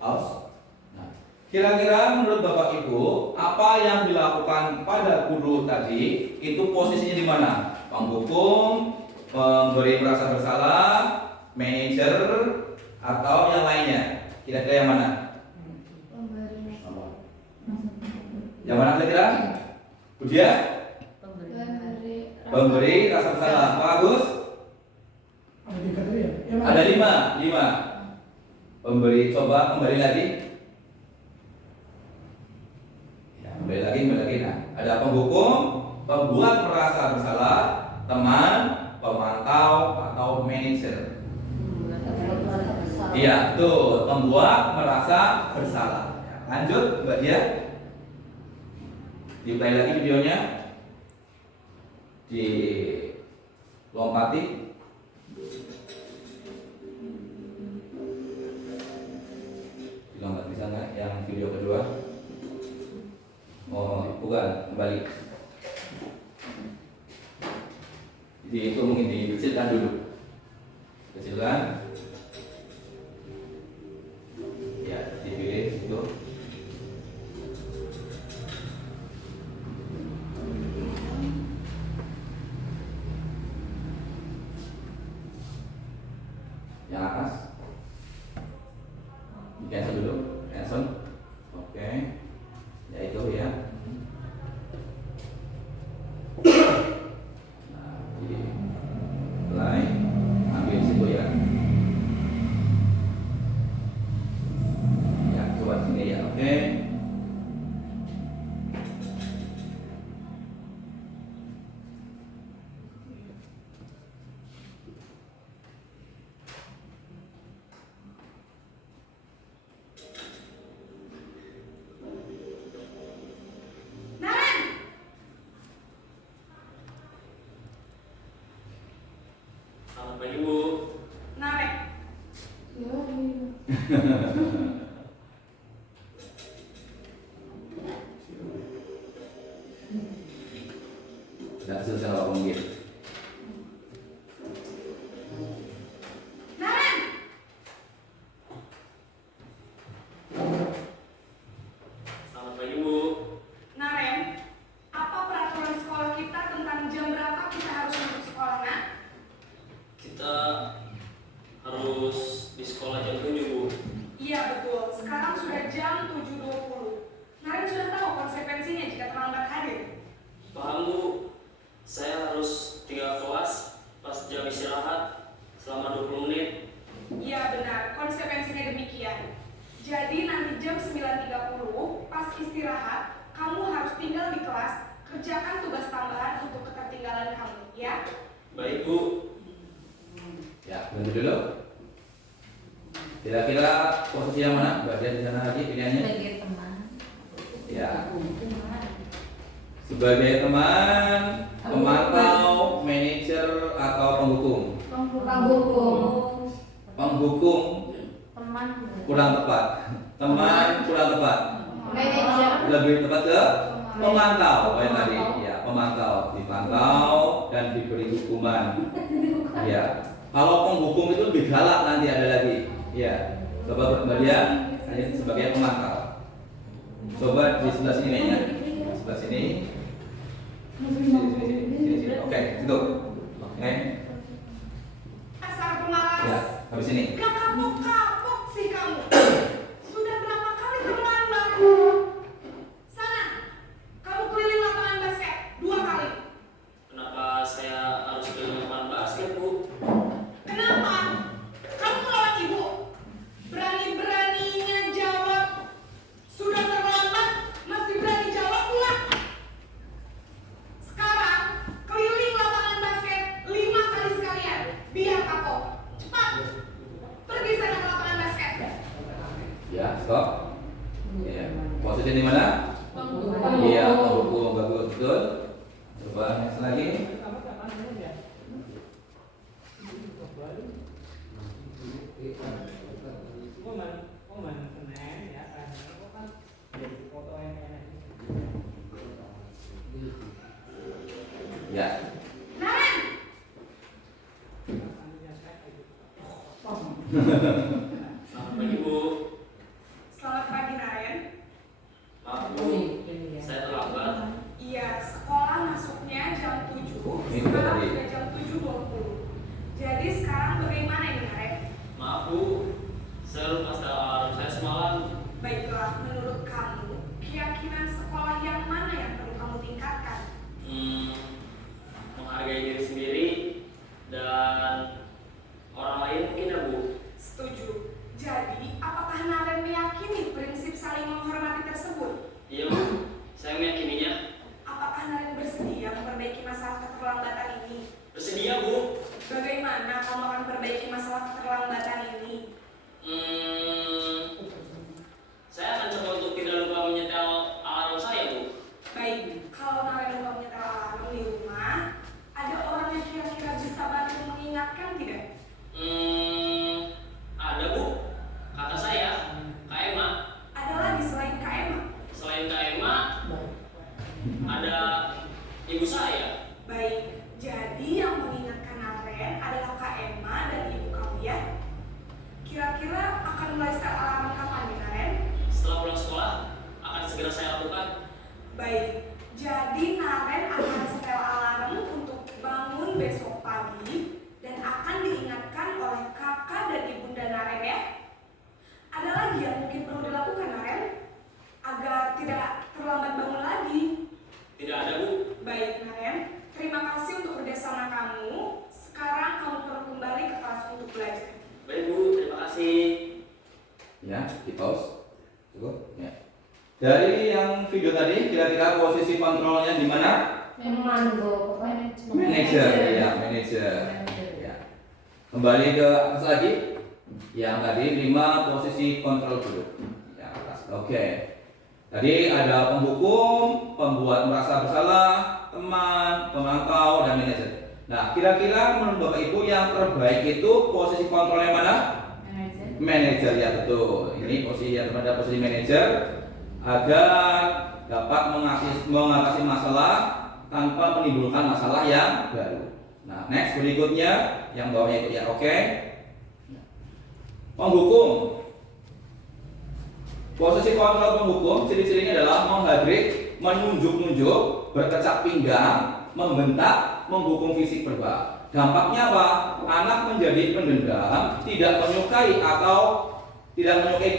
Aus. Nah, kira-kira menurut Bapak Ibu, apa yang dilakukan pada guru tadi itu posisinya di mana? Penghukum, pemberi merasa bersalah, manajer, atau yang lainnya? Kira-kira yang mana? Yang mana kira-kira? Budia? Pemberi rasa bersalah. Pak Agus? Ada 5. Pemberi, coba kembali lagi. Ya, kembali lagi. Nah, ada penghukum, pembuat merasa bersalah, teman, pemantau, atau manajer. Iya, tuh, pembuat merasa bersalah. Ya, lanjut, Mbak Dia. Di-play lagi videonya. Dilompati. Dilompat di sana yang video kedua. Oh, bukan, kembali. Jadi itu mungkin dikecilkan dulu. Kecilkan. Ya, dipilih itu. Yang atas di cancel dulu, cancel. Oke, ya itu ya. Nah, jadi mulai ambil situ ya. Ya, coba sini ya. Oke. Selamat pagi Bu. Naren. Sudah selesai kalau mungkin. Naren. Selamat pagi Bu. Naren, apa peraturan sekolah kita tentang jam berapa kita harus masuk sekolah, nak? Kita harus di sekolah jam 7 Bu. Iya betul, sekarang sudah jam 7.20. Naren sudah tahu konsekuensinya jika terlambat hadir. Paham Bu. Saya harus tinggal kelas pas jam istirahat selama 20 menit. Iya benar, konsekuensinya demikian. Jadi nanti jam 9.30 pas istirahat, kamu harus tinggal di kelas, kerjakan tugas tambahan untuk ketertinggalan kamu, ya? Baik Bu. Ya, bantu dulu. Kira-kira posisi yang mana? Bagian di sana lagi pilihannya? Sebagai teman. Ya. Sebagai teman, pemantau, manajer atau penghukum? Penghukum. Penghukum Teman. kurang tepat. Teman kurang tepat. Manajer. Lebih tepat ke pemantau. Oh, yang tadi ya, pemantau, dipantau dan diberi hukuman. Ya. Kalau penghukum itu lebih galak, nanti ada lagi. Ya. Coba kembalian hanya sebagai pemantau. Coba di sebelah sini ya. Sebelah sini. Sini. Oke, itu. Oke. Asal pemalas. Ya, habis ini. Gak kapok-kapok sih kamu. Sudah berapa kali terlambat? Sana, kamu keliling lapangan basket 2 kali. Kenapa saya harus keliling lapangan basket, Bu? Kenapa? Kamu melawan ibu. Berani-beraninya jawab. Sudah terlambat, masih berani jawab pula. Sekarang, keliling lapangan basket 5 kali sekalian. Biar kapok. Cepat. Pergi sana ke lapangan basket. Ya, stop. Ya. Posisi di mana? Penghukum. Iya, penghukum bagus betul. Coba next lagi. Ya. Naren, Selamat pagi, Bu. selamat pagi Naren. Maaf, Bu. Saya terlambat. Iya, sekolah masuknya jam 7. Ini Sekarang tadi. sudah jam 7.20. Jadi sekarang bagaimana ini Naren? Maaf, Bu. Saya lupa setel alarm saya semalam. Baiklah, menurut kamu, keyakinan sekolah yang mana yang perlu kamu tingkatkan? Menghargai diri sendiri dan orang lain mungkin ya, Bu. Setuju. Jadi, apakah Naren meyakini prinsip saling menghormati tersebut? Iya, Bu. Saya meyakininya. Apakah Naren bersedia memperbaiki masalah keterlambatan ini? Bersedia, Bu. Bagaimana kamu akan perbaiki masalah keterlambatan ini? Saya akan coba untuk tidak lupa menyetel alarm saya, Bu. Baik, kalau Naren lupa menyetel alarm di rumah, ada orang yang kira-kira bisa bantu mengingatkan tidak? Ada, Bu. Kakak saya, Kak Emma. Ada lagi selain Kak Emma? Selain Kak Emma, ada ibu saya. Baik, jadi yang mengingatkan Naren adalah Kak Emma dan ibu kamu ya? Kira-kira akan mulai setel alarm kapan nih Naren? Setelah pulang sekolah, akan segera saya lakukan. Baik, jadi Naren akan setel alarm untuk bangun besok pagi dan akan diingatkan oleh kakak dan ibunda Naren ya. Ada lagi yang mungkin perlu dilakukan Naren agar tidak terlambat bangun lagi. Tidak ada, Bu. Baik Naren, terima kasih untuk kerjasama kamu. Sekarang kamu perlu kembali ke kelas untuk belajar. Baik, Bu. Terima kasih. Ya, di pause. Cukup. Ya. Dari yang video tadi, kira-kira posisi kontrolnya di mana? Memanggo. Manager, ya, manager. Ya. Kembali ke atas lagi. Yang tadi 5 posisi kontrol dulu. Ya, atas. Oke. Tadi ada penghukum, pembuat merasa bersalah, teman, pemantau, dan manajer. Nah, kira-kira menurut Bapak Ibu yang terbaik itu posisi kontrolnya mana? Manajer, ya betul. Ini posisi yang terbaik posisi manajer agar dapat mengatasi masalah tanpa menimbulkan masalah yang baru. Nah, next berikutnya yang bawahnya itu ya, oke. Penghukum. Posisi kontrol penghukum ciri-cirinya adalah menghadiri, menunjuk-nunjuk, berkecak pinggang, membentak, menghukum fisik verbal. Dampaknya apa? Anak menjadi pendendam, tidak menyukai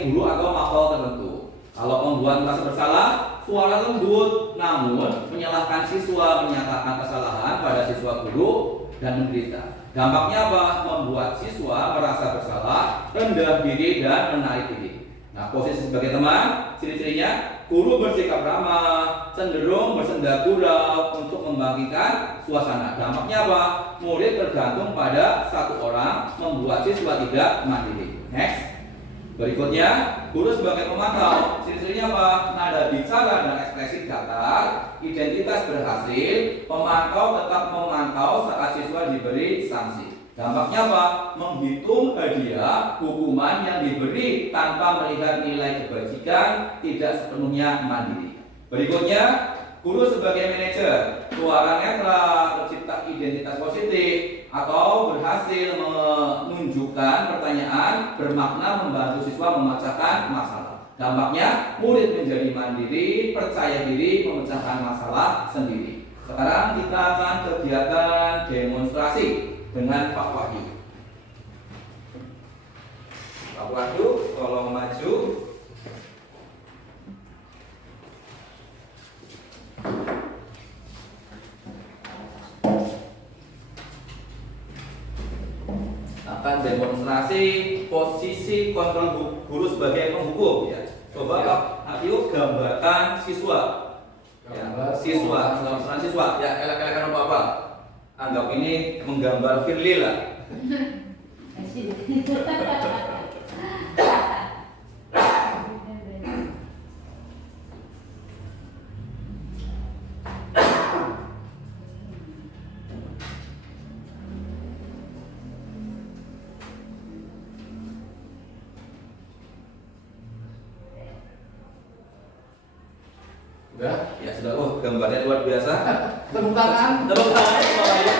guru atau mafal tertentu. Kalau pembuat merasa bersalah, suara lembut, namun menyalahkan siswa, menyatakan kesalahan pada siswa guru dan menderita. Dampaknya apa? Membuat siswa merasa bersalah, rendah diri dan menarik diri. Nah, posisi sebagai teman, ciri-cirinya guru bersikap ramah, cenderung bersenda gurau untuk membangkitkan suasana. Dampaknya apa? Murid tergantung pada satu orang, membuat siswa tidak mandiri. Next, Berikutnya, guru sebagai pemantau, ciri-cirinya apa? Nada bicara dan ekspresi datar, identitas berhasil, pemantau tetap memantau saat siswa diberi sanksi. Dampaknya apa? Menghitung hadiah, hukuman yang diberi tanpa melihat nilai kebajikan, tidak sepenuhnya mandiri. Berikutnya, guru sebagai manajer, suara netral, tercipta identitas positif, atau berhasil menunjukkan pertanyaan bermakna membantu siswa memecahkan masalah. Dampaknya, murid menjadi mandiri, percaya diri, memecahkan masalah sendiri. Sekarang kita akan kegiatan demonstrasi dengan Pak Wahyu. Pak Wahyu, tolong maju. Akan demonstrasi posisi kontrol guru sebagai penghukum ya. Coba Pak Wahyu gambarkan siswa. Ya, siswa, gambarkan siswa. Ya, elak-elakan apa-apa. Anggap ini menggambar Firly lah. Udah? Ya sudah, oh gambarnya luar biasa. Tepuk tangan. Tepuk tangan Pak Wahyu.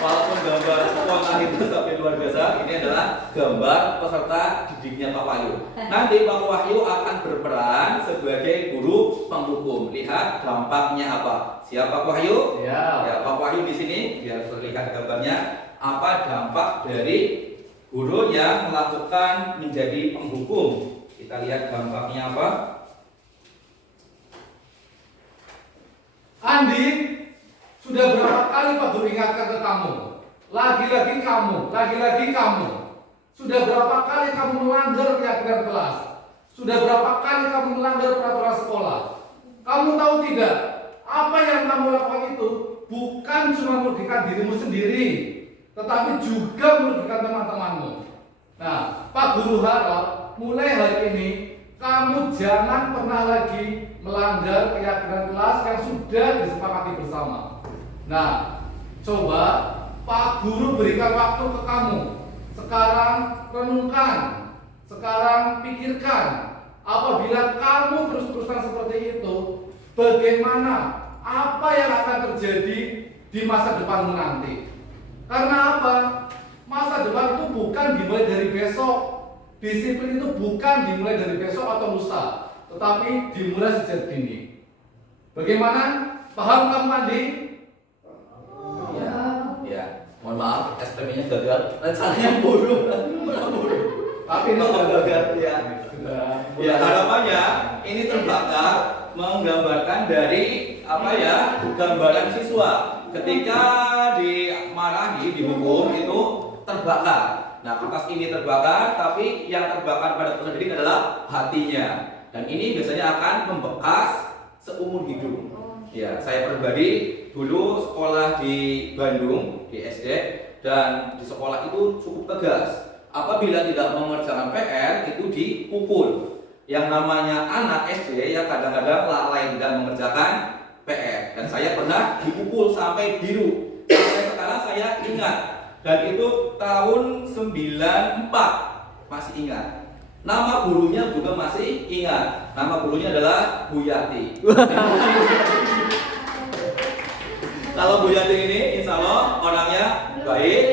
Walaupun gambar spontan itu sampai luar biasa, ini adalah gambar peserta didiknya Pak Wahyu. Nanti Pak Wahyu akan berperan sebagai guru penghukum. Lihat dampaknya apa. Siap Pak Wahyu? Ya. Ya, Pak Wahyu di sini biar terlihat gambarnya apa dampak dari guru yang melakukan menjadi penghukum. Kita lihat dampaknya apa. Andi, sudah berapa kali Pak Guru ingatkan ke kamu? Lagi-lagi kamu. Sudah berapa kali kamu melanggar keyakinan kelas? Sudah berapa kali kamu melanggar peraturan sekolah? Kamu tahu tidak? Apa yang kamu lakukan itu bukan cuma merugikan dirimu sendiri, tetapi juga merugikan teman-temanmu. Nah, Pak Guru harap mulai hari ini kamu jangan pernah lagi melanggar keyakinan kelas yang sudah disepakati bersama. Nah, coba Pak Guru berikan waktu ke kamu. Sekarang renungkan, sekarang pikirkan. Apabila kamu terus-terusan seperti itu, bagaimana, apa yang akan terjadi di masa depanmu nanti? Karena apa? Masa depan itu bukan dimulai dari besok. Disiplin itu bukan dimulai dari besok atau lusa, tetapi dimulai sejak dini. Bagaimana? Paham kamu Andi? Ya, mohon maaf, SPM-nya gagal. Rencananya buruk. Tapi ini Sudah gagal ya. sudah. Ya, harapannya ini terbakar menggambarkan dari apa ya? Gambaran siswa ketika dimarahi, dihukum itu terbakar. Nah, kertas ini terbakar, tapi yang terbakar pada peserta didik adalah hatinya. Dan ini biasanya akan membekas seumur hidup. Ya, saya pribadi dulu sekolah di Bandung di SD dan di sekolah itu cukup tegas. Apabila tidak mengerjakan PR itu dipukul. Yang namanya anak SD ya kadang-kadang lalai tidak mengerjakan PR. Dan saya pernah dipukul sampai biru. Sampai sekarang saya ingat. Dan itu tahun 94 masih ingat. Nama gurunya juga masih ingat. Nama gurunya adalah Bu Yati. Kalau Bu Yati ini insya Allah orangnya baik,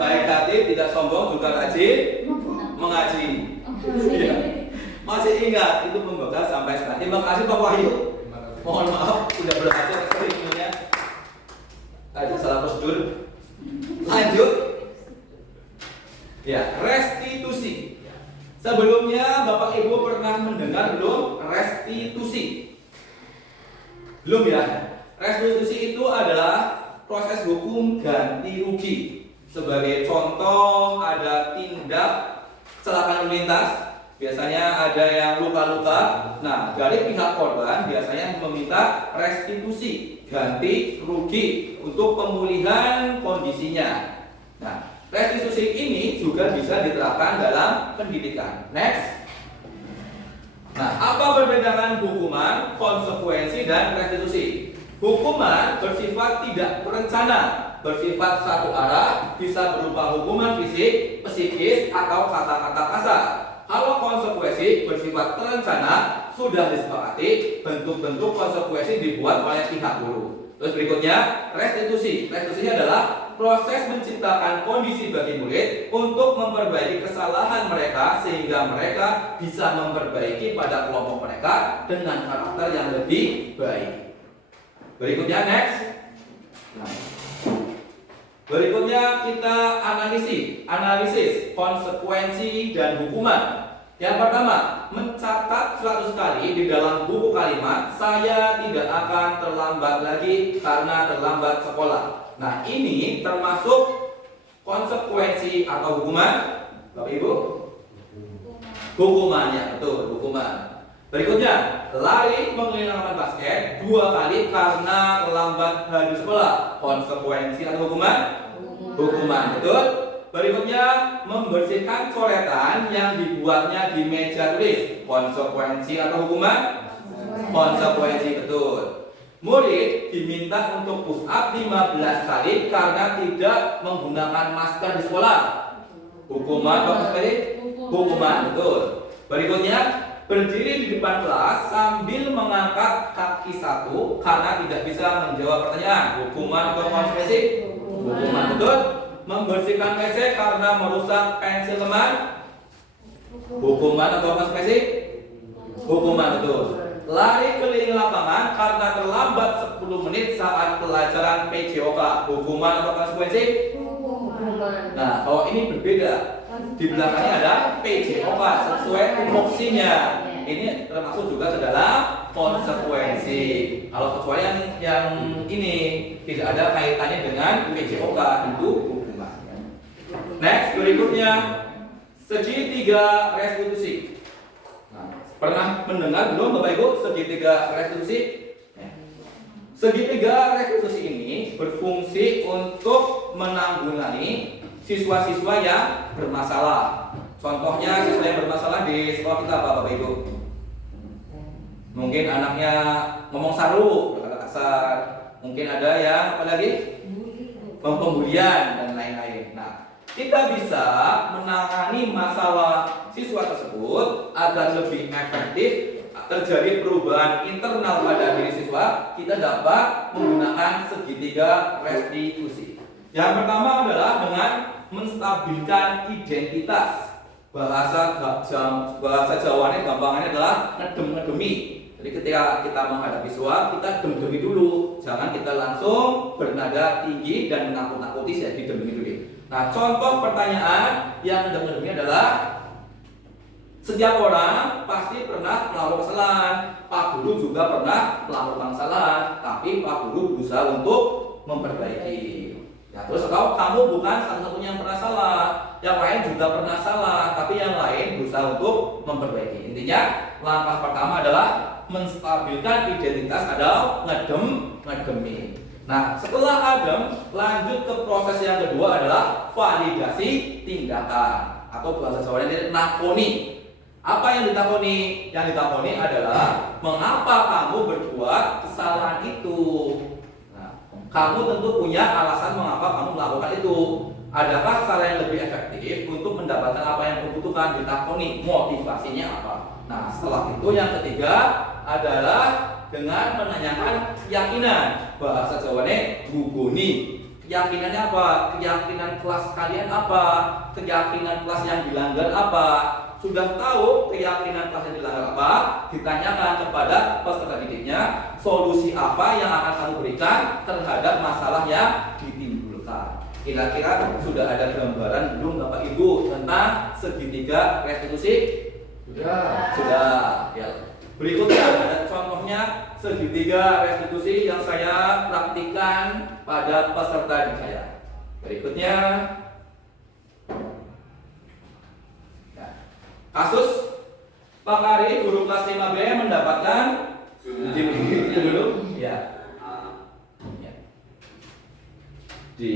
baik hati, tidak sombong, juga rajin mengaji. Ya. Masih ingat, itu membekas sampai sekarang. Terima kasih Pak Wahyu. Mohon maaf, sudah berhasil sebenarnya. Ada salah prosedur. Lanjut. Ya, restitusi. Sebelumnya Bapak Ibu pernah mendengar belum restitusi? Belum ya? Restitusi itu adalah proses hukum ganti rugi. Sebagai contoh ada tindak kecelakaan lalu lintas, biasanya ada yang luka-luka. Nah, dari pihak korban biasanya meminta restitusi, ganti rugi untuk pemulihan kondisinya. Nah, restitusi ini juga bisa diterapkan dalam pendidikan. Next. Nah, apa perbedaan hukuman, konsekuensi, dan restitusi? Hukuman bersifat tidak terencana, bersifat satu arah, bisa berupa hukuman fisik, psikis, atau kata-kata kasar. Kalau konsekuensi bersifat terencana, sudah disepakati, bentuk-bentuk konsekuensi dibuat oleh pihak guru. Terus berikutnya, restitusi. Restitusi adalah proses menciptakan kondisi bagi murid untuk memperbaiki kesalahan mereka sehingga mereka bisa memperbaiki pada kelompok mereka dengan karakter yang lebih baik. Berikutnya, next. Berikutnya kita analisis konsekuensi dan hukuman. Yang pertama, mencatat 100 kali di dalam buku kalimat, saya tidak akan terlambat lagi karena terlambat sekolah. Nah, ini termasuk konsekuensi atau hukuman, Bapak Ibu? Hukuman, ya betul, hukuman. Berikutnya, lari mengelilingi lapangan basket 2 kali karena terlambat hari sekolah. Konsekuensi atau hukuman? Hukuman, betul. Berikutnya, membersihkan coretan yang dibuatnya di meja tulis. Konsekuensi atau hukuman? Konsekuensi, betul. Murid diminta untuk push up 15 kali karena tidak menggunakan masker di sekolah. Hukuman atau konsekuensi? Hukuman, betul. Berikutnya, berdiri di depan kelas sambil mengangkat kaki satu karena tidak bisa menjawab pertanyaan. Hukuman atau konsekuensi? Hukuman, betul. Membersihkan WC karena merusak pensil teman. Hukuman atau konsekuensi? Hukuman, betul. Lari keliling lapangan karena terlambat 10 menit saat pelajaran PJOK. Hukuman atau konsekuensi? Hukuman. Nah, kalau ini berbeda. Di belakangnya ada PJOK sesuai tupoksinya. Ini termasuk juga ke dalam konsekuensi. Kalau kecuali yang ini tidak ada kaitannya dengan PJOK, itu hukuman. Next, berikutnya segitiga restitusi. Nah, pernah mendengar belum Bapak Ibu segitiga restitusi? Segitiga restitusi ini berfungsi untuk menanggulangi siswa-siswa yang bermasalah. Contohnya siswa yang bermasalah di sekolah kita apa Bapak Ibu? Mungkin anaknya ngomong saru, berkata kasar. Mungkin ada yang apa lagi? Pembulian dan lain-lain. Nah, kita bisa menangani masalah siswa tersebut agar lebih efektif terjadi perubahan internal pada diri siswa. Kita dapat menggunakan segitiga restitusi. Yang pertama adalah dengan menstabilkan identitas. Bahasa Jawanya gampangannya adalah ngedem-ngedemi. Jadi ketika kita menghadapi siswa, kita dem-demi dulu. Jangan kita langsung bernada tinggi dan menakut-nakuti, ya didem-demi dulu. Nah, contoh pertanyaan yang ngedem-ngedemi adalah setiap orang pasti pernah melakukan kesalahan. Pak Guru juga pernah melakukan kesalahan, tapi Pak Guru berusaha untuk memperbaiki. Ya, terus kalau kamu bukan satu-satunya yang pernah salah, yang lain juga pernah salah, tapi yang lain berusaha untuk memperbaiki. Intinya, langkah pertama adalah menstabilkan identitas atau ngedemi. Nah, setelah adem, lanjut ke proses yang kedua adalah validasi tindakan atau bahasa Jawanya nakoni. Apa yang ditakoni? Yang ditakoni adalah mengapa kamu berbuat kesalahan itu. Kamu tentu punya alasan mengapa kamu melakukan itu. Adakah cara yang lebih efektif untuk mendapatkan apa yang kamu butuhkan? Ditakoni motivasinya apa. Nah, setelah itu yang ketiga adalah dengan menanyakan keyakinan. Bahasa Jawanya guguni. Keyakinannya apa? Keyakinan kelas kalian apa? Keyakinan kelas yang dilanggar apa? Sudah tahu keyakinan kelas yang dilanggar apa? Ditanyakan kepada peserta didiknya, solusi apa yang akan kamu berikan terhadap masalah yang ditimbulkan. Kira-kira sudah ada gambaran belum Bapak Ibu tentang segitiga restitusi? Sudah. Ya. Berikutnya ada contohnya segitiga restitusi yang saya praktikkan pada peserta didik saya. Berikutnya kasus Pak Ari guru kelas 5B mendapatkan itu dulu ya. Di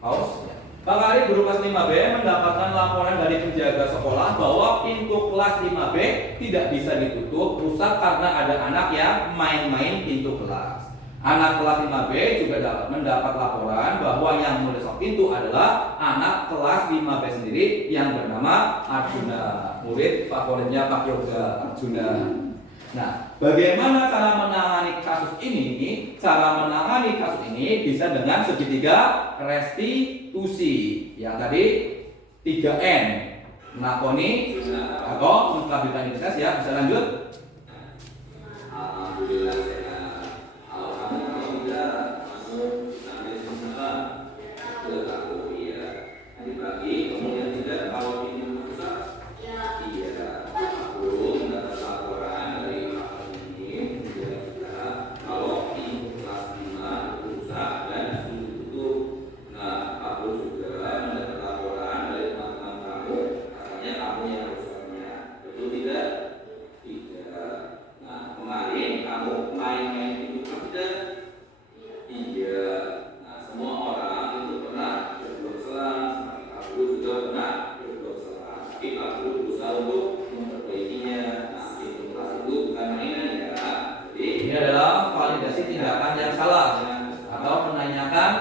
pause ya. Pak Ari guru kelas 5B mendapatkan laporan dari penjaga sekolah bahwa pintu kelas 5B tidak bisa ditutup, rusak karena ada anak yang main-main pintu kelas. Anak kelas 5B juga mendapat laporan bahwa yang merusak pintu adalah anak kelas 5B sendiri yang bernama Arjuna, murid favoritnya Pak Yoga, Arjuna. Nah, bagaimana cara menangani kasus ini? Cara menangani kasus ini bisa dengan segitiga restitusi. Yang tadi 3N, menakoni atau menstabilkan identitas ya. Bisa lanjut? Alhamdulillah sehat. Alhamdulillah masuk sampai semua ke aku ya. Dibagi kemudian tidak kalau ini rusak. Iya. Aku mendapat laporan dari ini kalau pintu kelas 5 rusak dan ditutup. Nah, aku juga mendapat laporan dari teman-teman kamu, katanya kamu yang rusaknya. Betul tidak? Tidak. Nah, kemarin kamu main-main pintu kelas tidak? Iya. Nah, semua orang itu pernah berbuat salah. Aku juga pernah berbuat salah. Tapi aku berusaha untuk memperbaikinya. Nah, pintu kelas itu bukan mainan ya. Jadi ini adalah validasi tindakan yang salah atau menanyakan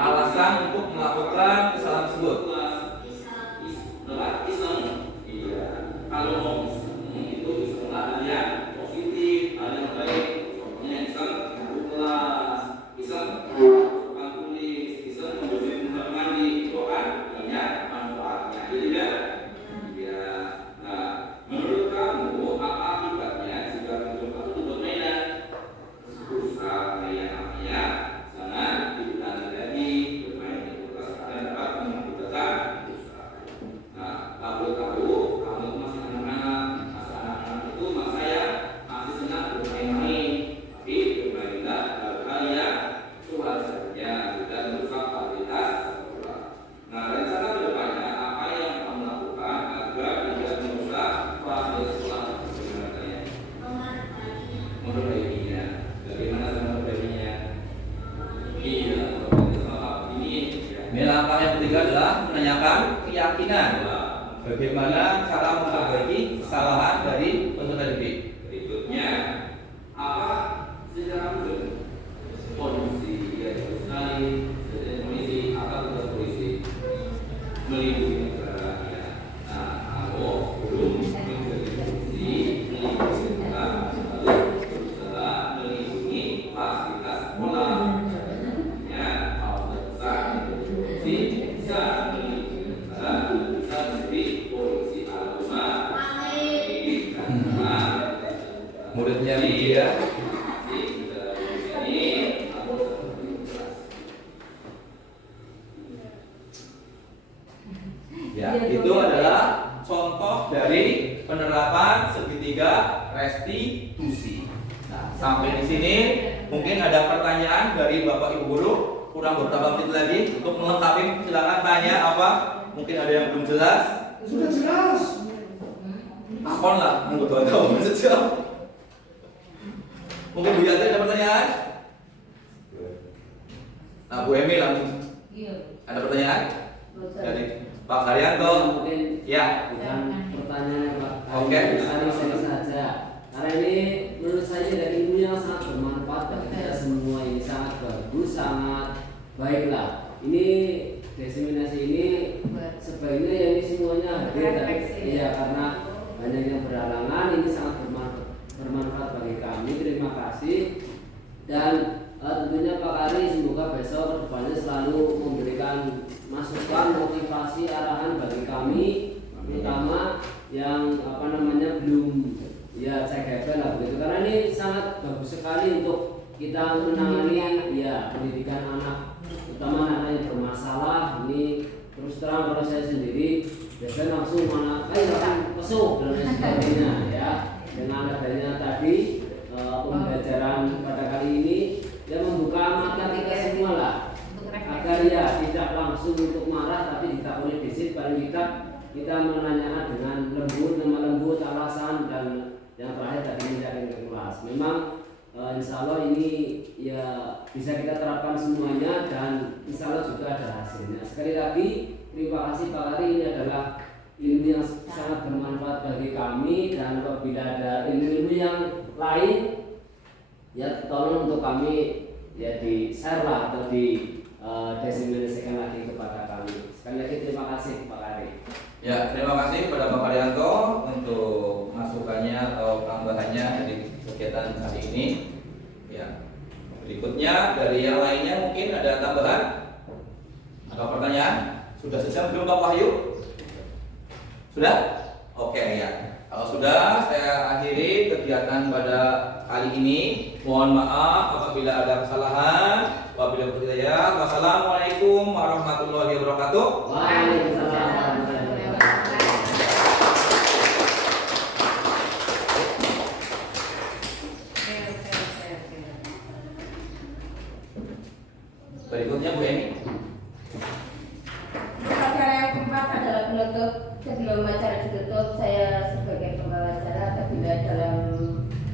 alasan untuk melakukan kesalahan tersebut. Iya. Kalau mau itu bisa hal yang positif, hal yang baik. Contohnya bisa masuk kelas, bisa masukkan tulis, bisa membersihkan kamar mandi, itu kan banyak manfaatnya. Iya. Iya. Nah, menurut kamu apa akibatnya jika pintu kelas itu bermain? Rusak kayak namanya. Jangan diulangi lagi bermain di kelas kalian dapat mengakibatkan rusak. Nah, kamu masih anak-anak, itu mas saya masih senang bermain-main, tapi bermainlah hal-hal yang sewajarnya tidak merusak kualitas sekolah. Nah, rencana kedepannya apa yang kamu lakukan agar tidak merusak kualitas sekolah? Memperbaikinya. Bagaimana cara memperbaikinya? Iya, ini langkah yang ketiga adalah menanyakan keyakinan. Bagaimana cara memperbaiki kesalahan dari peserta didik? Berikutnya, apa secara umum polisi ya sekali polisi apa tugas polisi melindungi negara ya. Nah, kamu belum menjadi polisi melindungi negara harus berusaha melindungi fasilitas sekolah. Ya, kalau besar polisi bisa melindungi negara, bisa menjadi polisi agama. Muridnya dia ya, itu adalah contoh dari penerapan segitiga restitusi. Nah, sampai di sini mungkin ada pertanyaan dari Bapak Ibu guru, kurang beberapa menit lagi untuk melengkapi. Silakan tanya apa? Mungkin ada yang belum jelas. Sudah jelas. Akon lah, nggak tahu sejam. Mungkin Bu Yati ada pertanyaan? Nah, Bu Emi langsung. Iya. Ada pertanyaan? Dari Pak Haryanto. Mungkin Ya. bukan pertanyaan Pak. Oke. Sering saja. Karena ini menurut saya dari ilmunya sangat bermanfaat bagi kita semua, ini sangat bagus, sangat baiklah. Ini diseminasi ini sebaiknya ya ini semuanya hadir. Iya, karena banyak yang berhalangan, ini sangat bermanfaat bagi kami. Terima kasih. Dan tentunya Pak Ari semoga besok kedepannya selalu memberikan masukan, motivasi, arahan bagi kami, terutama yang belum ya cek hebat lah begitu, karena ini sangat bagus sekali untuk kita menangani ya pendidikan anak, terutama anak yang bermasalah. Ini terus terang kalau saya sendiri biasanya langsung langsung pesuk dan lain sebagainya ya. Dengan adanya tadi pembelajaran pada kali ini ya membuka mata kita semua lah, agar ya tidak langsung untuk marah, tapi ditakuni disiplin, paling kita menanyakan dengan lembut alasan, dan yang terakhir tadi menjaga kelas. Memang insya Allah ini ya bisa kita terapkan semuanya dan insya Allah juga ada hasilnya. Sekali lagi terima kasih Pak Ari, ini adalah ilmu yang sangat bermanfaat bagi kami, dan apabila ada ilmu-ilmu yang lain ya tolong untuk kami ya di share lah atau di diseminasikan lagi kepada kami. Sekali lagi terima kasih Pak Ari. Ya, terima kasih kepada Pak Haryanto untuk masukannya atau tambahannya dari kegiatan kali ini. Ya, berikutnya dari yang lainnya mungkin ada tambahan atau pertanyaan? Sudah selesai belum Pak Wahyu? Sudah? Oke ya. Kalau sudah, saya akhiri kegiatan pada kali ini. Mohon maaf apabila ada kesalahan. Wabillahi taufiq wal hidayah. Wassalamualaikum warahmatullahi wabarakatuh. Waalaikumsalam. Berikutnya Bu Eni. Acara yang keempat adalah penutup. Sebelum acara ditutup, saya sebagai pembawa acara apabila dalam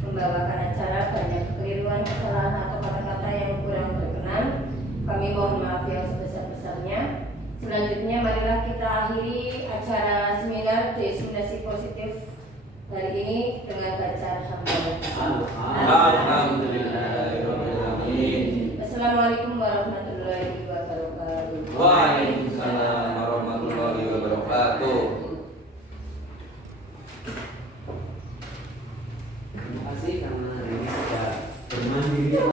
membawakan acara banyak kekeliruan, kesalahan atau kata-kata yang kurang berkenan, kami mohon maaf yang sebesar-besarnya. Selanjutnya marilah kita akhiri acara seminar Destinasi Positif hari ini dengan baca alhamdulillah. Alhamdulillahirobbilalamin. Assalamualaikum warahmatullahi wabarakatuh.